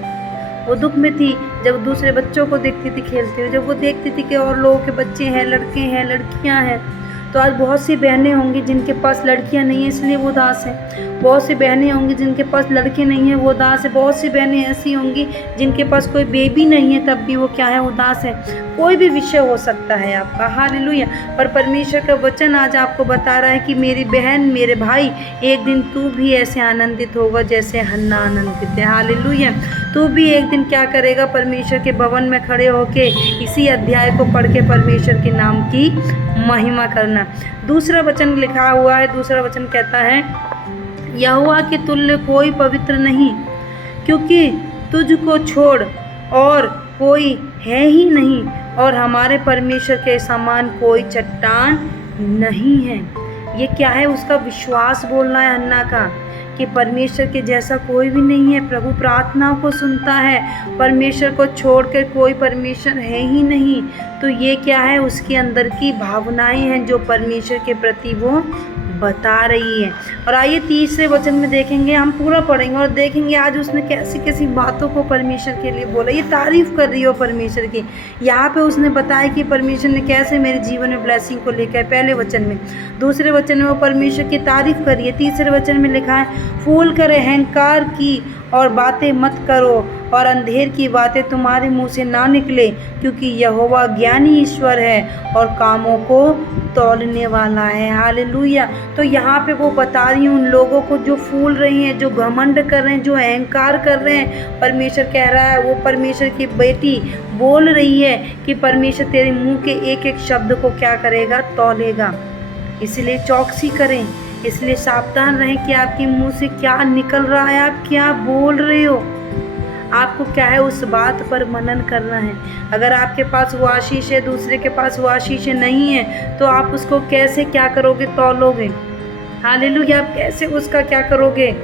वो दुख में थी जब दूसरे बच्चों को देखती थी खेलते हुए, जब वो देखती थी कि और लोगों के बच्चे हैं, लड़के हैं, लड़कियां हैं। तो आज बहुत सी बहनें होंगी जिनके पास लड़कियां नहीं हैं इसलिए वो उदास हैं, बहुत सी बहनें होंगी जिनके पास लड़के नहीं हैं वो उदास है, बहुत सी बहनें ऐसी होंगी जिनके पास कोई बेबी नहीं है तब भी वो क्या है, उदास है। कोई भी विषय हो सकता है आपका। हालेलुया। पर परमेश्वर का वचन आज आपको बता रहा है कि मेरी बहन, मेरे भाई, एक दिन तू भी ऐसे आनंदित होगा जैसे हन्ना आनंदित है। हालेलुया। तू भी एक दिन क्या करेगा, परमेश्वर के भवन में खड़े होके इसी अध्याय को पढ़ के परमेश्वर के नाम की महिमा करना। दूसरा वचन लिखा हुआ है, दूसरा वचन कहता है, यहोवा के तुल्य कोई पवित्र नहीं, क्योंकि तुझको छोड़ और कोई है ही नहीं, और हमारे परमेश्वर के समान कोई चट्टान नहीं है। ये क्या है, उसका विश्वास बोलना है हन्ना का कि परमेश्वर के जैसा कोई भी नहीं है। प्रभु प्रार्थनाओं को सुनता है, परमेश्वर को छोड़कर कोई परमेश्वर है ही नहीं। तो ये क्या है, उसके अंदर की भावनाएं हैं जो परमेश्वर के प्रति वो बता रही है। और आइए तीसरे वचन में देखेंगे, हम पूरा पढ़ेंगे और देखेंगे आज उसने कैसी कैसी बातों को परमेश्वर के लिए बोला। ये तारीफ कर रही हो परमेश्वर की। यहाँ पे उसने बताया कि परमेश्वर ने कैसे मेरे जीवन में ब्लेसिंग को लेकर, पहले वचन में। दूसरे वचन में वो परमेश्वर की तारीफ करिए। तीसरे वचन में लिखा है, फूल कर अहंकार की और बातें मत करो, और अंधेर की बातें तुम्हारे मुंह से ना निकले, क्योंकि यहोवा ज्ञानी ईश्वर है और कामों को तौलने वाला है। हालेलुया। तो यहाँ पे वो बता रही हूँ उन लोगों को जो फूल रही हैं, जो घमंड कर रहे हैं, जो अहंकार कर रहे हैं। परमेश्वर कह रहा है, वो परमेश्वर की बेटी बोल रही है कि परमेश्वर तेरे मुंह के एक एक शब्द को क्या करेगा, तौलेगा। इसलिए चौकसी करें, इसलिए सावधान रहें कि आपके मुंह से क्या निकल रहा है, आप क्या बोल रहे हो। आपको क्या है उस बात पर मनन करना है। अगर आपके पास वो आशीष है, दूसरे के पास वो आशीष नहीं है, तो आप उसको कैसे क्या करोगे, तौलोगे। हालेलुया। आप कैसे उसका क्या करोगे,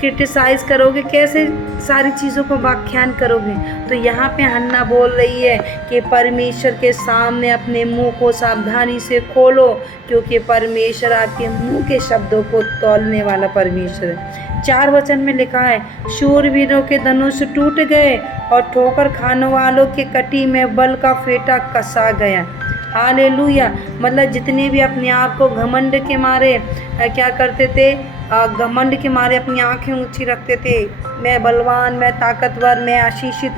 क्रिटिसाइज करोगे, कैसे सारी चीज़ों को व्याख्यान करोगे। तो यहाँ पे हन्ना बोल रही है कि परमेश्वर के सामने अपने मुंह को सावधानी से खोलो, क्योंकि परमेश्वर आपके मुंह के शब्दों को तौलने वाला परमेश्वर है। 4 वचन में लिखा है, शूरवीरों के धनुष टूट गए और ठोकर खाने वालों के कटी में बल का फेंटा कसा गया। हालेलुया। मतलब जितने भी अपने आप को घमंड के मारे क्या करते थे, घमंड के मारे अपनी आंखें ऊंची रखते थे, मैं बलवान, मैं ताकतवर, मैं आशीषित।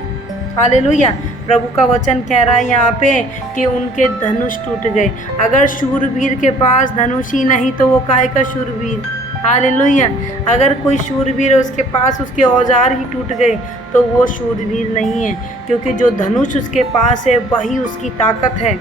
हालेलुया। प्रभु का वचन कह रहा है यहाँ पे कि उनके धनुष टूट गए। अगर शूरवीर के पास धनुष ही नहीं तो वो काहे का शूरवीर। हालेलुया। अगर कोई शूरवीर है, उसके पास उसके औजार ही टूट गए, तो वो शूरवीर नहीं है, क्योंकि जो धनुष उसके पास है वही उसकी ताकत है,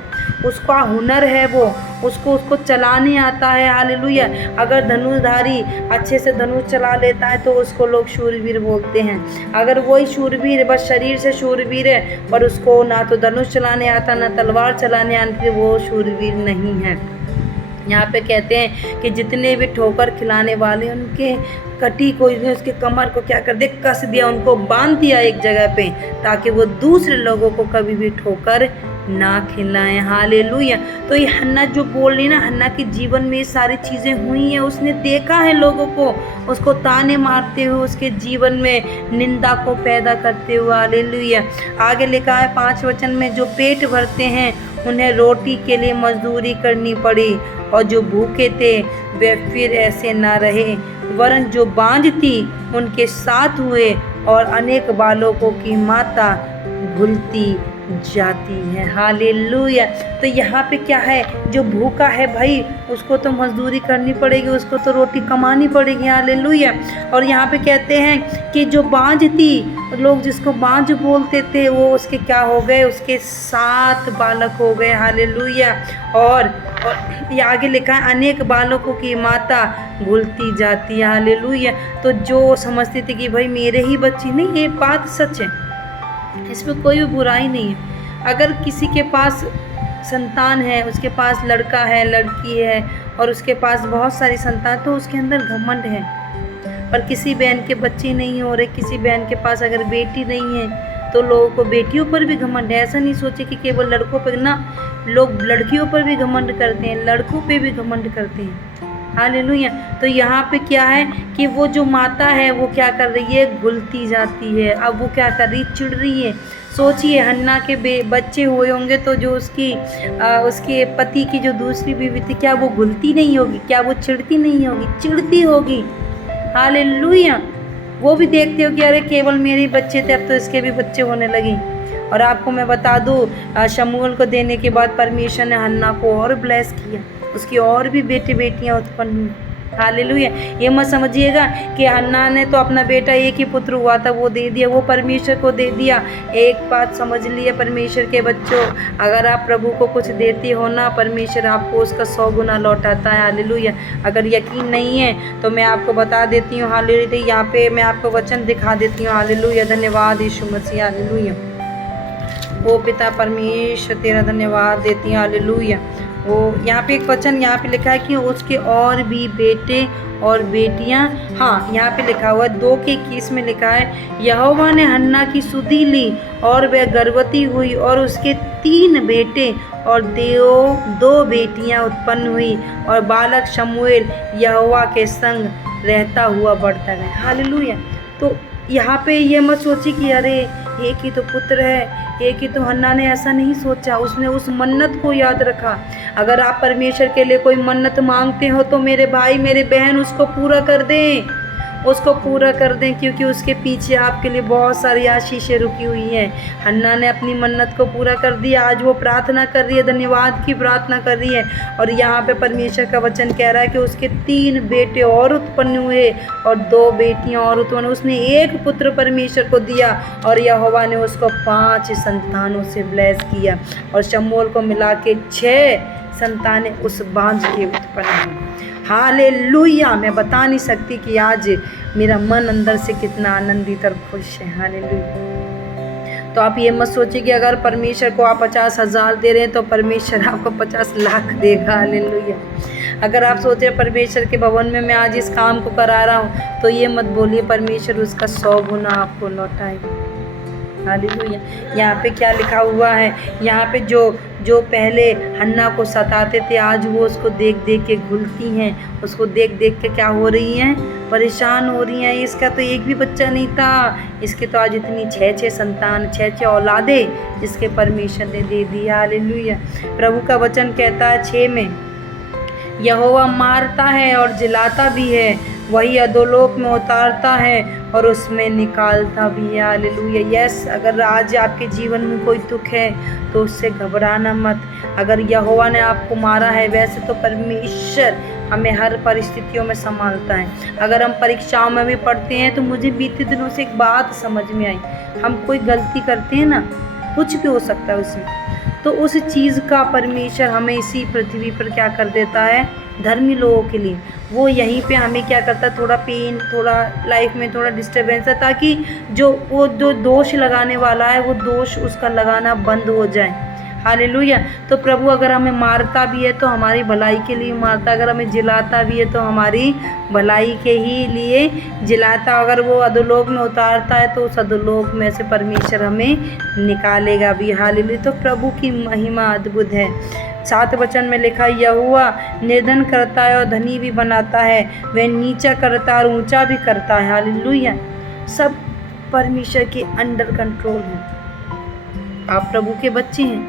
उसका हुनर है, वो उसको चलाने आता है। हालेलुया। अगर धनुषधारी अच्छे से धनुष चला लेता है तो उसको लोग शूरवीर बोलते हैं। अगर वही शूरवीर बस शरीर से शूरवीर है, पर उसको ना तो धनुष चलाने आता ना तलवार चलाने आती, वो शूरवीर नहीं है। यहाँ पे कहते हैं कि जितने भी ठोकर खिलाने वाले, उनके कटी को, उसके कमर को क्या कर दे, कस दिया, उनको बांध दिया एक जगह पे, ताकि वो दूसरे लोगों को कभी भी ठोकर ना खिलाएं। हालेलुया। तो ये हन्ना जो बोल रही ना, हन्ना के जीवन में ये सारी चीज़ें हुई हैं। उसने देखा है लोगों को उसको ताने मारते हुए, उसके जीवन में निंदा को पैदा करते हुए। हालेलुया। आगे लिखा है 5 वचन में, जो पेट भरते हैं उन्हें रोटी के लिए मजदूरी करनी पड़ी, और जो भूखे थे वे फिर ऐसे ना रहे, वरन जो बांझ थी उनके साथ हुए, और अनेक बालकों की माता भूलती जाती है। हालेलुया। तो यहाँ पे क्या है, जो भूखा है भाई, उसको तो मजदूरी करनी पड़ेगी, उसको तो रोटी कमानी पड़ेगी। हालेलुया। और यहाँ पे कहते हैं कि जो बांझ थी, लोग जिसको बांझ बोलते थे, वो उसके क्या हो गए, उसके 7 बालक हो गए। हालेलुया। और ये आगे लिखा है, अनेक बालकों की माता भूलती जाती है। हालेलुया। तो जो समझते थे कि भाई मेरे ही बच्चे, नहीं, ये बात सच है, इसमें कोई भी बुराई नहीं है। अगर किसी के पास संतान है, उसके पास लड़का है, लड़की है, और उसके पास बहुत सारी संतान, तो उसके अंदर घमंड है। पर किसी बहन के बच्चे नहीं हो रहे, किसी बहन के पास अगर बेटी नहीं है, तो लोगों को बेटियों पर भी घमंड है। ऐसा नहीं सोचे कि केवल लड़कों पर ना, लोग लड़कियों पर भी घमंड करते हैं, लड़कों पे भी घमंड करते हैं। हालेलुया। तो यहाँ पे क्या है कि वो जो माता है वो क्या कर रही है, घुलती जाती है। अब वो क्या कर रही है, चिढ़ रही है। सोचिए, हन्ना के बच्चे हुए होंगे, तो जो उसके पति की जो दूसरी बीवी थी, क्या वो घुलती नहीं होगी, क्या वो चिढ़ती नहीं होगी, चिढ़ती होगी। हालेलुया। वो भी देखते हो कि अरे केवल मेरे ही बच्चे थे, अब तो इसके भी बच्चे होने लगे। और आपको मैं बता दूँ, शमूएल को देने के बाद परमेश्वर ने हन्ना को और ब्लेस किया, उसकी और भी बेटे बेटियां उत्पन्न हुई। हालेलुया। ये मत समझिएगा कि हन्ना ने तो अपना बेटा एक ही पुत्र हुआ था वो दे दिया, वो परमेश्वर को दे दिया। एक बात समझ लिया परमेश्वर के बच्चों, अगर आप प्रभु को कुछ देते हो ना, परमेश्वर आपको उसका 100 गुना लौटाता है। हालेलुया। अगर यकीन नहीं है तो मैं आपको बता देती हूँ। हालेलुया। यहाँ पे मैं आपको वचन दिखा देती हूँ। हालेलुया। धन्यवाद यीशु मसीह। हालेलुया। ओ पिता परमेश्वर, तेरा धन्यवाद देती हूँ। हालेलुया। वो यहाँ पे एक वचन यहाँ पे लिखा है कि उसके और भी बेटे और बेटियाँ, हाँ यहाँ पे लिखा हुआ है 2:21 में लिखा है, यहोवा ने हन्ना की सुधि ली और वह गर्भवती हुई, और उसके 3 बेटे और 2 बेटियाँ उत्पन्न हुई, और बालक शमूएल यहोवा के संग रहता हुआ बढ़ता गया। हालेलुया। तो यहाँ पे ये मत सोची कि अरे एक ही तो पुत्र है, एक ही तो। हन्ना ने ऐसा नहीं सोचा, उसने उस मन्नत को याद रखा। अगर आप परमेश्वर के लिए कोई मन्नत मांगते हो तो मेरे भाई मेरे बहन उसको पूरा कर दें, उसको पूरा कर दें, क्योंकि उसके पीछे आपके लिए बहुत सारी आशीषें रुकी हुई हैं। हन्ना ने अपनी मन्नत को पूरा कर दिया, आज वो प्रार्थना कर रही है, धन्यवाद की प्रार्थना कर रही है। और यहाँ पे परमेश्वर का वचन कह रहा है कि उसके 3 बेटे और उत्पन्न हुए और 2 बेटियाँ और उत्पन्न। उसने 1 पुत्र परमेश्वर को दिया, और यहोवा ने उसको 5 संतानों से ब्लेस किया, और शमूएल को मिला के 6 संतानें उस बांझ के उत्पन्न हुई। हालेलुया। मैं बता नहीं सकती कि आज मेरा मन अंदर से कितना आनंदित और खुश है। हालेलुया। तो आप ये मत सोचिए कि अगर परमेश्वर को आप 50,000 दे रहे हैं तो परमेश्वर आपको 50 लाख देगा। हालेलुया। अगर आप सोच रहे हैं परमेश्वर के भवन में मैं आज इस काम को करा रहा हूँ, तो ये मत बोलिए परमेश्वर उसका 100 गुना आपको लौटाएगा। हालेलुया। यहाँ पे क्या लिखा हुआ है, यहाँ पे जो पहले हन्ना को सताते थे, आज वो उसको देख देख के घुलती हैं, उसको देख देख के क्या हो रही हैं, परेशान हो रही हैं। इसका तो एक भी बच्चा नहीं था, इसके तो आज इतनी 6 संतान, 6 औलादें जिसके परमेश्वर ने दे दी। हालेलुया। प्रभु का वचन कहता है 6 में, यहोवा मारता है और जिलाता भी है, वही अधोलोक में उतारता है और उसमें निकालता भी है। हालेलुया। यस, अगर आज आपके जीवन में कोई दुख है तो उससे घबराना मत। अगर यहोवा ने आपको मारा है, वैसे तो परमेश्वर हमें हर परिस्थितियों में संभालता है। अगर हम परीक्षाओं में भी पढ़ते हैं तो मुझे बीते दिनों से एक बात समझ में आई, हम कोई गलती करते हैं ना, कुछ भी हो सकता है उसमें, तो उस चीज़ का परमेश्वर हमें इसी पृथ्वी पर क्या कर देता है, धर्मी लोगों के लिए वो यहीं पे हमें क्या करता है, थोड़ा पेन, थोड़ा लाइफ में थोड़ा डिस्टर्बेंस है, ताकि जो दोष लगाने वाला है वो दोष उसका लगाना बंद हो जाए। हालेलुया। तो प्रभु अगर हमें मारता भी है तो हमारी भलाई के लिए मारता, अगर हमें जिलाता भी है तो हमारी भलाई के ही लिए जिलाता, अगर वो अधोलोक में उतारता है तो उस अधोलोक में से परमेश्वर हमें निकालेगा भी। हालेलुया। तो प्रभु की महिमा अद्भुत है। 7 वचन में लिखा, यहोवा निर्धन करता है और धनी भी बनाता है, वह नीचा करता है और ऊंचा भी करता है। हालेलुया। सब परमेश्वर के अंडर कंट्रोल है। आप प्रभु के बच्चे हैं,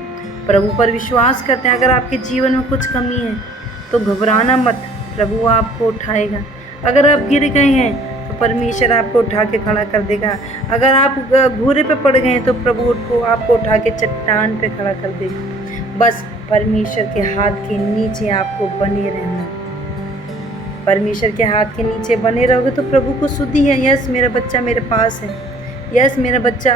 प्रभु पर विश्वास करते हैं। अगर आपके जीवन में कुछ कमी है तो घबराना मत, प्रभु आपको उठाएगा। अगर आप गिर गए हैं तो परमेश्वर आपको उठा के खड़ा कर देगा। अगर आप घूरे पे पड़ गए हैं तो प्रभु आपको उठा के चट्टान पे खड़ा कर देगा। बस परमेश्वर के हाथ के नीचे आपको बने रहना। परमेश्वर के हाथ के नीचे बने रहोगे तो प्रभु को सुधी है, यस मेरा बच्चा मेरे पास है, यस मेरा बच्चा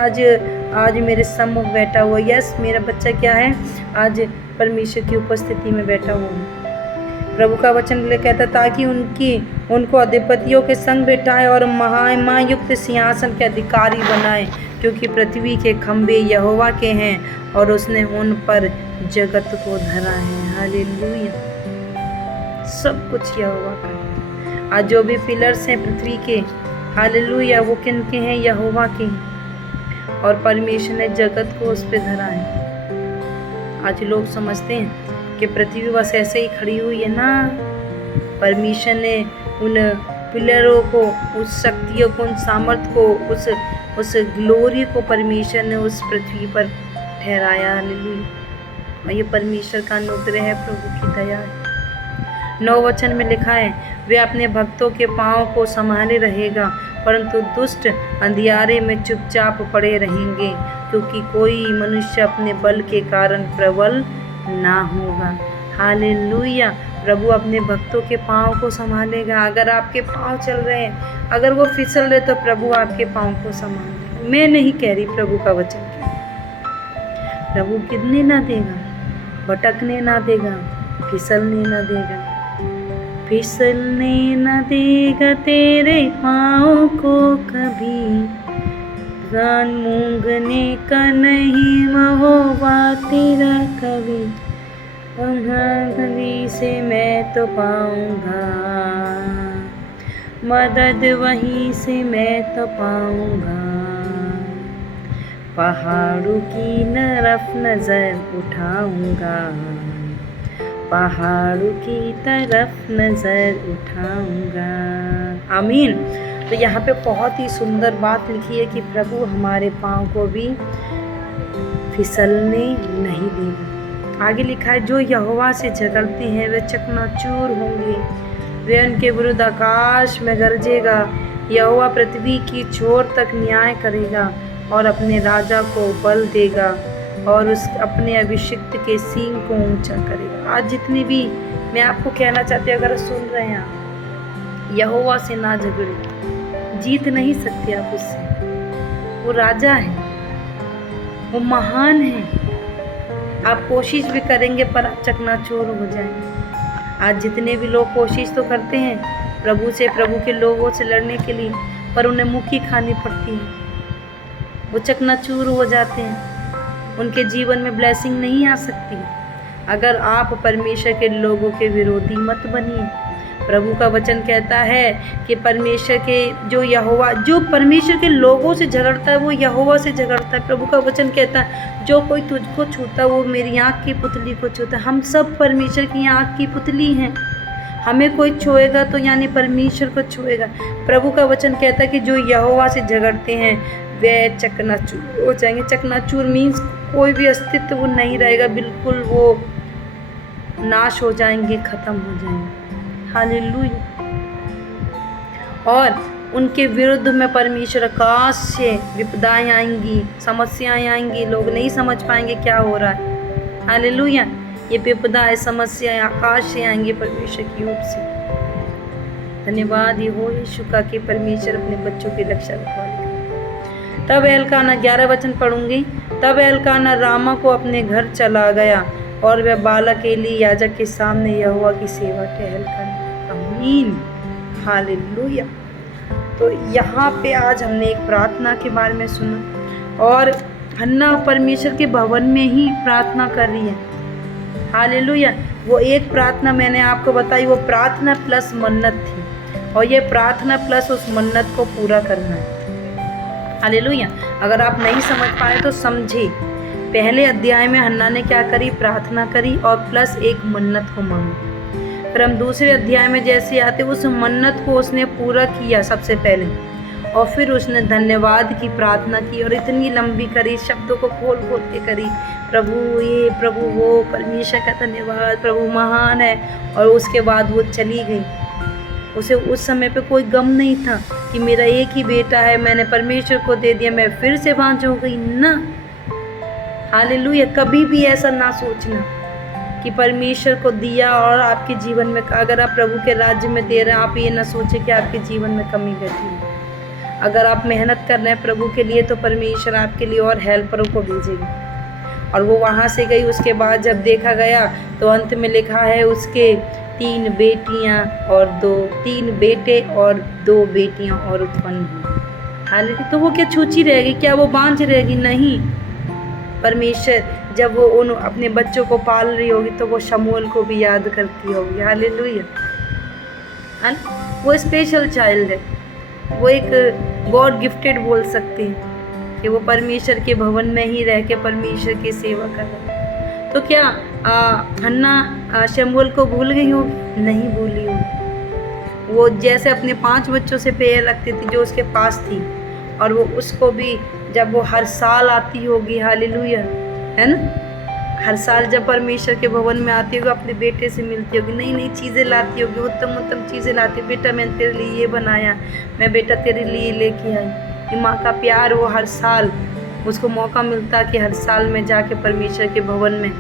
आज मेरे सम्मुख बैठा हुआ, यस मेरा बच्चा क्या है, आज परमेश्वर की उपस्थिति में बैठा हुआ है। प्रभु का वचन कहता, ताकि उनको अधिपतियों के संग बैठाए और महिमा युक्त सिंहासन के अधिकारी बनाए, क्योंकि पृथ्वी के खंभे यहोवा के हैं और उसने उन पर जगत को धरा है। हालेलुया। सब कुछ यहोवा का है। आज जो भी पिलर्स हैं पृथ्वी के, हालेलुया, वो किन के हैं, यहोवा के हैं, और परमेश्वर ने जगत को उस पे धरा है। आज लोग समझते हैं कि पृथ्वी बस ऐसे ही खड़ी हुई है ना, परमेश्वर ने उन पिलरों को, उस शक्तियों को, उन सामर्थ्य को, उस ग्लोरी को परमेश्वर ने उस पृथ्वी पर ठहराया। हालेलुया। और ये परमेश्वर का अनुग्रह है, प्रभु की दया है। 9 वचन में लिखा है, वे अपने भक्तों के पाँव को संभाले रहेगा, परंतु दुष्ट अंधियारे में चुपचाप पड़े रहेंगे, क्योंकि कोई मनुष्य अपने बल के कारण प्रबल ना होगा। हालेलुया। प्रभु अपने भक्तों के पाँव को संभालेगा। अगर आपके पाँव चल रहे हैं, अगर वो फिसल रहे तो प्रभु आपके पाँव को संभालेगा। मैं नहीं कह रही, प्रभु का वचन है। प्रभु गिरने ना देगा, भटकने ना देगा, फिसलने ना देगा, फिसलने न देगा तेरे पाँव को कभी, कान मूंगने का नहीं महोबा तेरा कभी, कभी से मैं तो पाऊँगा मदद, वहीं से मैं तो पाऊँगा। पहाड़ों की तरफ नज़र उठाऊँगा, पहाड़ों की तरफ नज़र उठाऊंगा। आमीन। तो यहाँ पे बहुत ही सुंदर बात लिखी है कि प्रभु हमारे पाँव को भी फिसलने नहीं देगा। आगे लिखा है, जो यहोवा से झगड़ते हैं वे चकनाचूर होंगे, वे उनके विरुद्ध आकाश में गरजेगा। यहोवा पृथ्वी की छोर तक न्याय करेगा और अपने राजा को बल देगा और उस अपने अभिषिक्त के सींग को ऊंचा करेगा। आज जितने भी मैं आपको कहना चाहती हूँ, अगर सुन रहे हैं आप, यहोवा से ना झगड़े, जीत नहीं सकते आप उससे। वो राजा है, वो महान है। आप कोशिश भी करेंगे पर आप चकनाचूर हो जाएंगे। आज जितने भी लोग कोशिश तो करते हैं प्रभु से, प्रभु के लोगों से लड़ने के लिए, पर उन्हें मुक्की खानी पड़ती है। वो चकनाचूर हो जाते हैं, उनके जीवन में ब्लेसिंग नहीं आ सकती। अगर आप परमेश्वर के लोगों के विरोधी मत बनिए। प्रभु का वचन कहता है कि परमेश्वर के जो परमेश्वर के लोगों से झगड़ता है वो यहोवा से झगड़ता है। प्रभु का वचन कहता है जो कोई तुझको छूता वो मेरी आँख की पुतली को छूता है। हम सब परमेश्वर की आँख की पुतली हैं। हमें कोई छुएगा तो यानी परमेश्वर को छुएगा। प्रभु का वचन कहता है कि जो यहोवा से झगड़ते हैं वे चकनाचूर हो जाएंगे। चकनाचूर मीन्स कोई भी अस्तित्व वो नहीं रहेगा, बिल्कुल वो नाश हो जाएंगे, खत्म हो जाएंगे। हालेलुया। और उनके विरुद्ध में परमेश्वर आकाश से विपदाएं आएंगी, समस्याएं आएंगी, लोग नहीं समझ पाएंगे क्या हो रहा है। हालेलुया। ये विपदाएं, समस्याएं आकाश से आएंगी परमेश्वर की ओर से। धन्यवाद हो यीशु का कि परमेश्वर अपने बच्चों की रक्षा रखवाली। तब एलकाना 11 वचन पढ़ूंगी। तब एलकाना रामा को अपने घर चला गया और वह बालक एली याजक के सामने यहोवा की सेवा टहल कर। आमीन। हालेलुया। तो यहाँ पे आज हमने एक प्रार्थना के बारे में सुना और हन्ना परमेश्वर के भवन में ही प्रार्थना कर रही है। हालेलुया। वो एक प्रार्थना मैंने आपको बताई, वो प्रार्थना प्लस मन्नत थी और ये प्रार्थना प्लस उस मन्नत को पूरा करना है। हालेलुया। अगर आप नहीं समझ पाए तो समझे। पहले अध्याय में हन्ना ने क्या करी? प्रार्थना करी और प्लस एक मन्नत को मांगी। फिर हम दूसरे अध्याय में जैसे आते उस मन्नत को उसने पूरा किया सबसे पहले और फिर उसने धन्यवाद की प्रार्थना की और इतनी लंबी करी, शब्दों को खोल खोल के करी। प्रभु ये, प्रभु वो, परमेश्वर का धन्यवाद, प्रभु महान है। और उसके बाद वो चली गई। उसे उस समय पे कोई गम नहीं था कि मेरा एक ही बेटा है, मैंने परमेश्वर को दे दिया, मैं फिर से बांझ हो गई ना। हालेलुया। कभी भी ऐसा ना सोचना कि परमेश्वर को दिया और आपके जीवन में, अगर आप प्रभु के राज्य में दे रहे हैं, आप ये ना सोचें कि आपके जीवन में कमी घटी है। अगर आप मेहनत कर रहे हैं प्रभु के लिए तो परमेश्वर आपके लिए और हेल्परों को भेजेगी। और वो वहाँ से गई। उसके बाद जब देखा गया तो अंत में लिखा है उसके 3 बेटे और 2 बेटियाँ और उत्पन्न हुई। हालांकि तो वो क्या छूची रहेगी? क्या वो बांझ रहेगी? नहीं। परमेश्वर जब वो उन अपने बच्चों को पाल रही होगी तो वो शमूएल को भी याद करती होगी। हालेलुया। वो स्पेशल चाइल्ड है, वो एक गॉड गिफ्टेड बोल सकते हैं कि वो परमेश्वर के भवन में ही रह के परमेश्वर की सेवा कर रहा है। तो क्या हन्ना शमूएल को भूल गई होगी? नहीं भूली होगी। वो जैसे अपने 5 बच्चों से प्यार रखती थी जो उसके पास थी, और वो उसको भी जब वो हर साल आती होगी, हालेलुया, है ना, हर साल जब परमेश्वर के भवन में आती होगी अपने बेटे से मिलती होगी, नई नई चीज़ें लाती होगी, उत्तम उत्तम चीज़ें लाती। बेटा मैंने तेरे लिए ये बनाया, मैं बेटा तेरे लिए लेके आई। कि माँ का प्यार, वो हर साल उसको मौका मिलता कि हर साल में जाके परमेश्वर के भवन में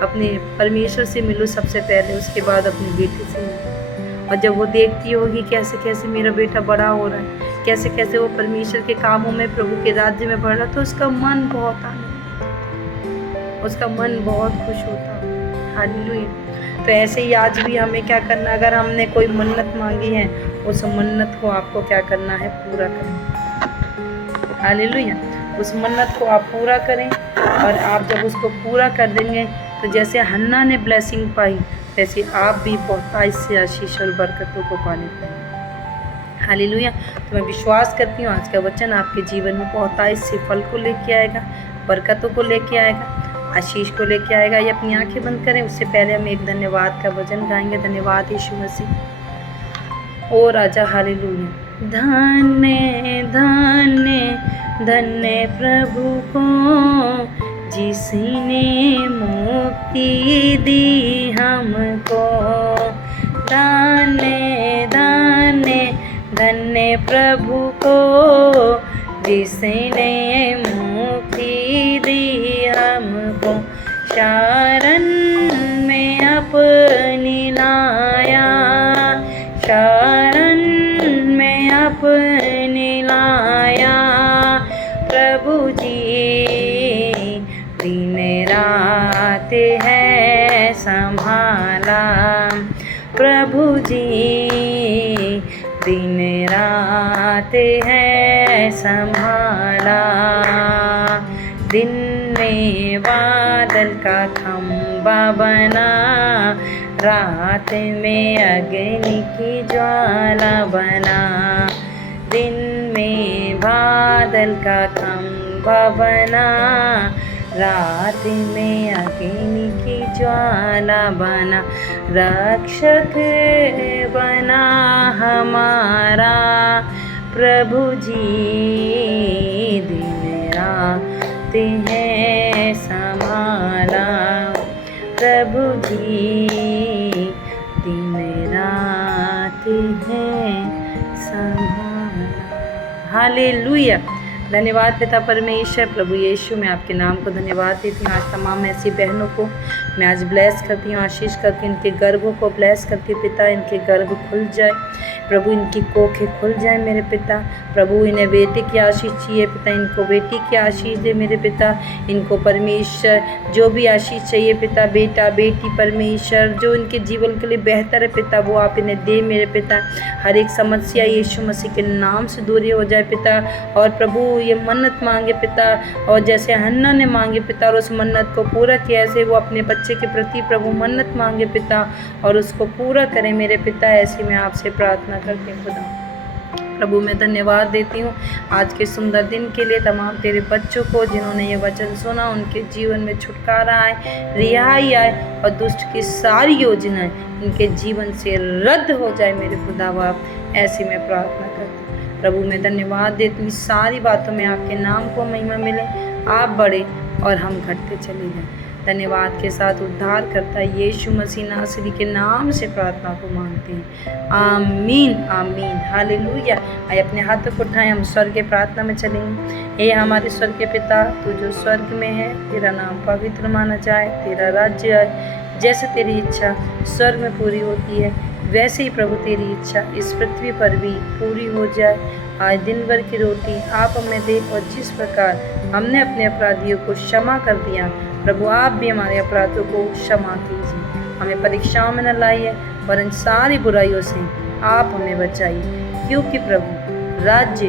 अपने परमेश्वर से मिलूँ सबसे पहले, उसके बाद अपने बेटे से मिलूँ। और जब वो देखती होगी कैसे कैसे मेरा बेटा बड़ा हो रहा है, कैसे कैसे वो परमेश्वर के कामों में, प्रभु के राज्य में बढ़ रहा, तो उसका मन बहुत आनंद, उसका मन बहुत खुश होता है। हालेलुया। तो ऐसे ही आज भी हमें क्या करना, अगर हमने कोई मन्नत मांगी है उस मन्नत को आपको क्या करना है? पूरा करना। हालेलुया। उस मन्नत को आप पूरा करें और आप जब उसको पूरा कर देंगे तो जैसे हन्ना ने ब्लेसिंग पाई वैसे आप भी बहुतायत से आशीष और बरकतों को पाने पाएंगे। हालेलुया। तो मैं विश्वास करती हूँ आज का वचन आपके जीवन में बहुतायत से फल को लेके आएगा, बरकतों को लेके आएगा, आशीष को लेके आएगा। ये अपनी आंखें बंद करें, उससे पहले हम एक धन्यवाद का भजन गाएंगे। धन्यवाद यीशु मसीह। ओ राजा, हालेलुया। धन्य धन्य धन्य प्रभु को जिसने मुक्ति दी हमको। धन्य धन्य धन्य प्रभु को जिसने मुक्ति दी हमको। शरण में अपनी लाया, शरण में अपनी लाया। प्रभु जी दिन रात है संभाला, प्रभु जी दिन रात है संभाला, दिन में बादल का खंबा बना, रात में अग्नि की ज्वाला बना। दिन में बादल का खंबा बना, रात में अग्नि की ज्वाला बना। रक्षक बना हमारा प्रभु जी, दिन रात है संभाला, प्रभु जी दिन रात है संभाला। हालेलुया। धन्यवाद पिता परमेश्वर। प्रभु यीशु, मैं आपके नाम को धन्यवाद देती हूँ। आज तमाम ऐसी बहनों को मैं आज ब्लेस करती हूँ, आशीष करती हूँ, इनके गर्भों को ब्लेस करती हूँ पिता। इनके गर्भ खुल जाए प्रभु, इनकी कोखें खुल जाए मेरे पिता। प्रभु इन्हें बेटे की आशीष चाहिए पिता, इनको बेटी की आशीष दे मेरे पिता। इनको परमेश्वर जो भी आशीष चाहिए पिता, बेटा बेटी परमेश्वर जो इनके जीवन के लिए बेहतर है पिता, वो आप इन्हें दे मेरे पिता। हर एक समस्या यीशु मसीह के नाम से दूरी हो जाए पिता। और प्रभु ये मन्नत मांगे पिता, और जैसे हन्ना ने मांगे पिता और उस मन्नत को पूरा किया, ऐसे वो अपने बच्चे के प्रति प्रभु मन्नत मांगे पिता और उसको पूरा करें मेरे पिता। ऐसी मैं आपसे प्रार्थना करती हूँ खुदा। प्रभु मैं धन्यवाद देती हूँ आज के सुंदर दिन के लिए। तमाम तेरे बच्चों को जिन्होंने ये वचन सुना, उनके जीवन में छुटकारा आए, रिहाई आए और दुष्ट की सारी योजनाएं इनके जीवन से रद्द हो जाए मेरे खुदा बाप। ऐसी मैं प्रार्थना करती हूँ प्रभु। मैं धन्यवाद देती हूँ, सारी बातों में आपके नाम को महिमा मिले, आप बढ़े और हम घटते चले जाएं। धन्यवाद के साथ उद्धार करता यीशु मसीह नासरी के नाम से प्रार्थना को मांगते हैं, आमीन आमीन हालेलुया। आइए अपने हाथों को उठाएं, हम स्वर्ग के प्रार्थना में चलेंगे। हे हमारे स्वर्ग के पिता, तू जो स्वर्ग में है, तेरा नाम पवित्र माना जाए, तेरा राज्य आए, जैसे तेरी इच्छा स्वर्ग में पूरी होती है वैसे ही प्रभु तेरी इच्छा इस पृथ्वी पर भी पूरी हो जाए। आज दिन भर की रोटी आप हमें दे, और जिस प्रकार हमने अपने अपराधियों को क्षमा कर दिया, प्रभु आप भी हमारे अपराधों को क्षमा कीजिए। हमें परीक्षाओं में न लाइए, वरन सारी बुराइयों से आप हमें बचाइए, क्योंकि प्रभु राज्य,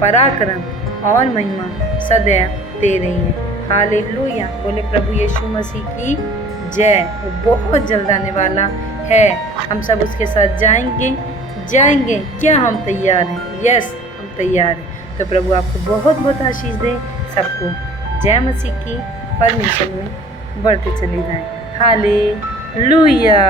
पराक्रम और महिमा सदैव तेरे ही है। हालेलुया। बोले प्रभु यीशु मसीह की जय। वो बहुत जल्द आने वाला है, हम सब उसके साथ जाएंगे। क्या हम तैयार हैं? यस, हम तैयार हैं। तो प्रभु आपको बहुत बहुत आशीष दे। सबको जय मसीह की। परमेश्वर में बढ़ते चले जाएं। हालेलुया।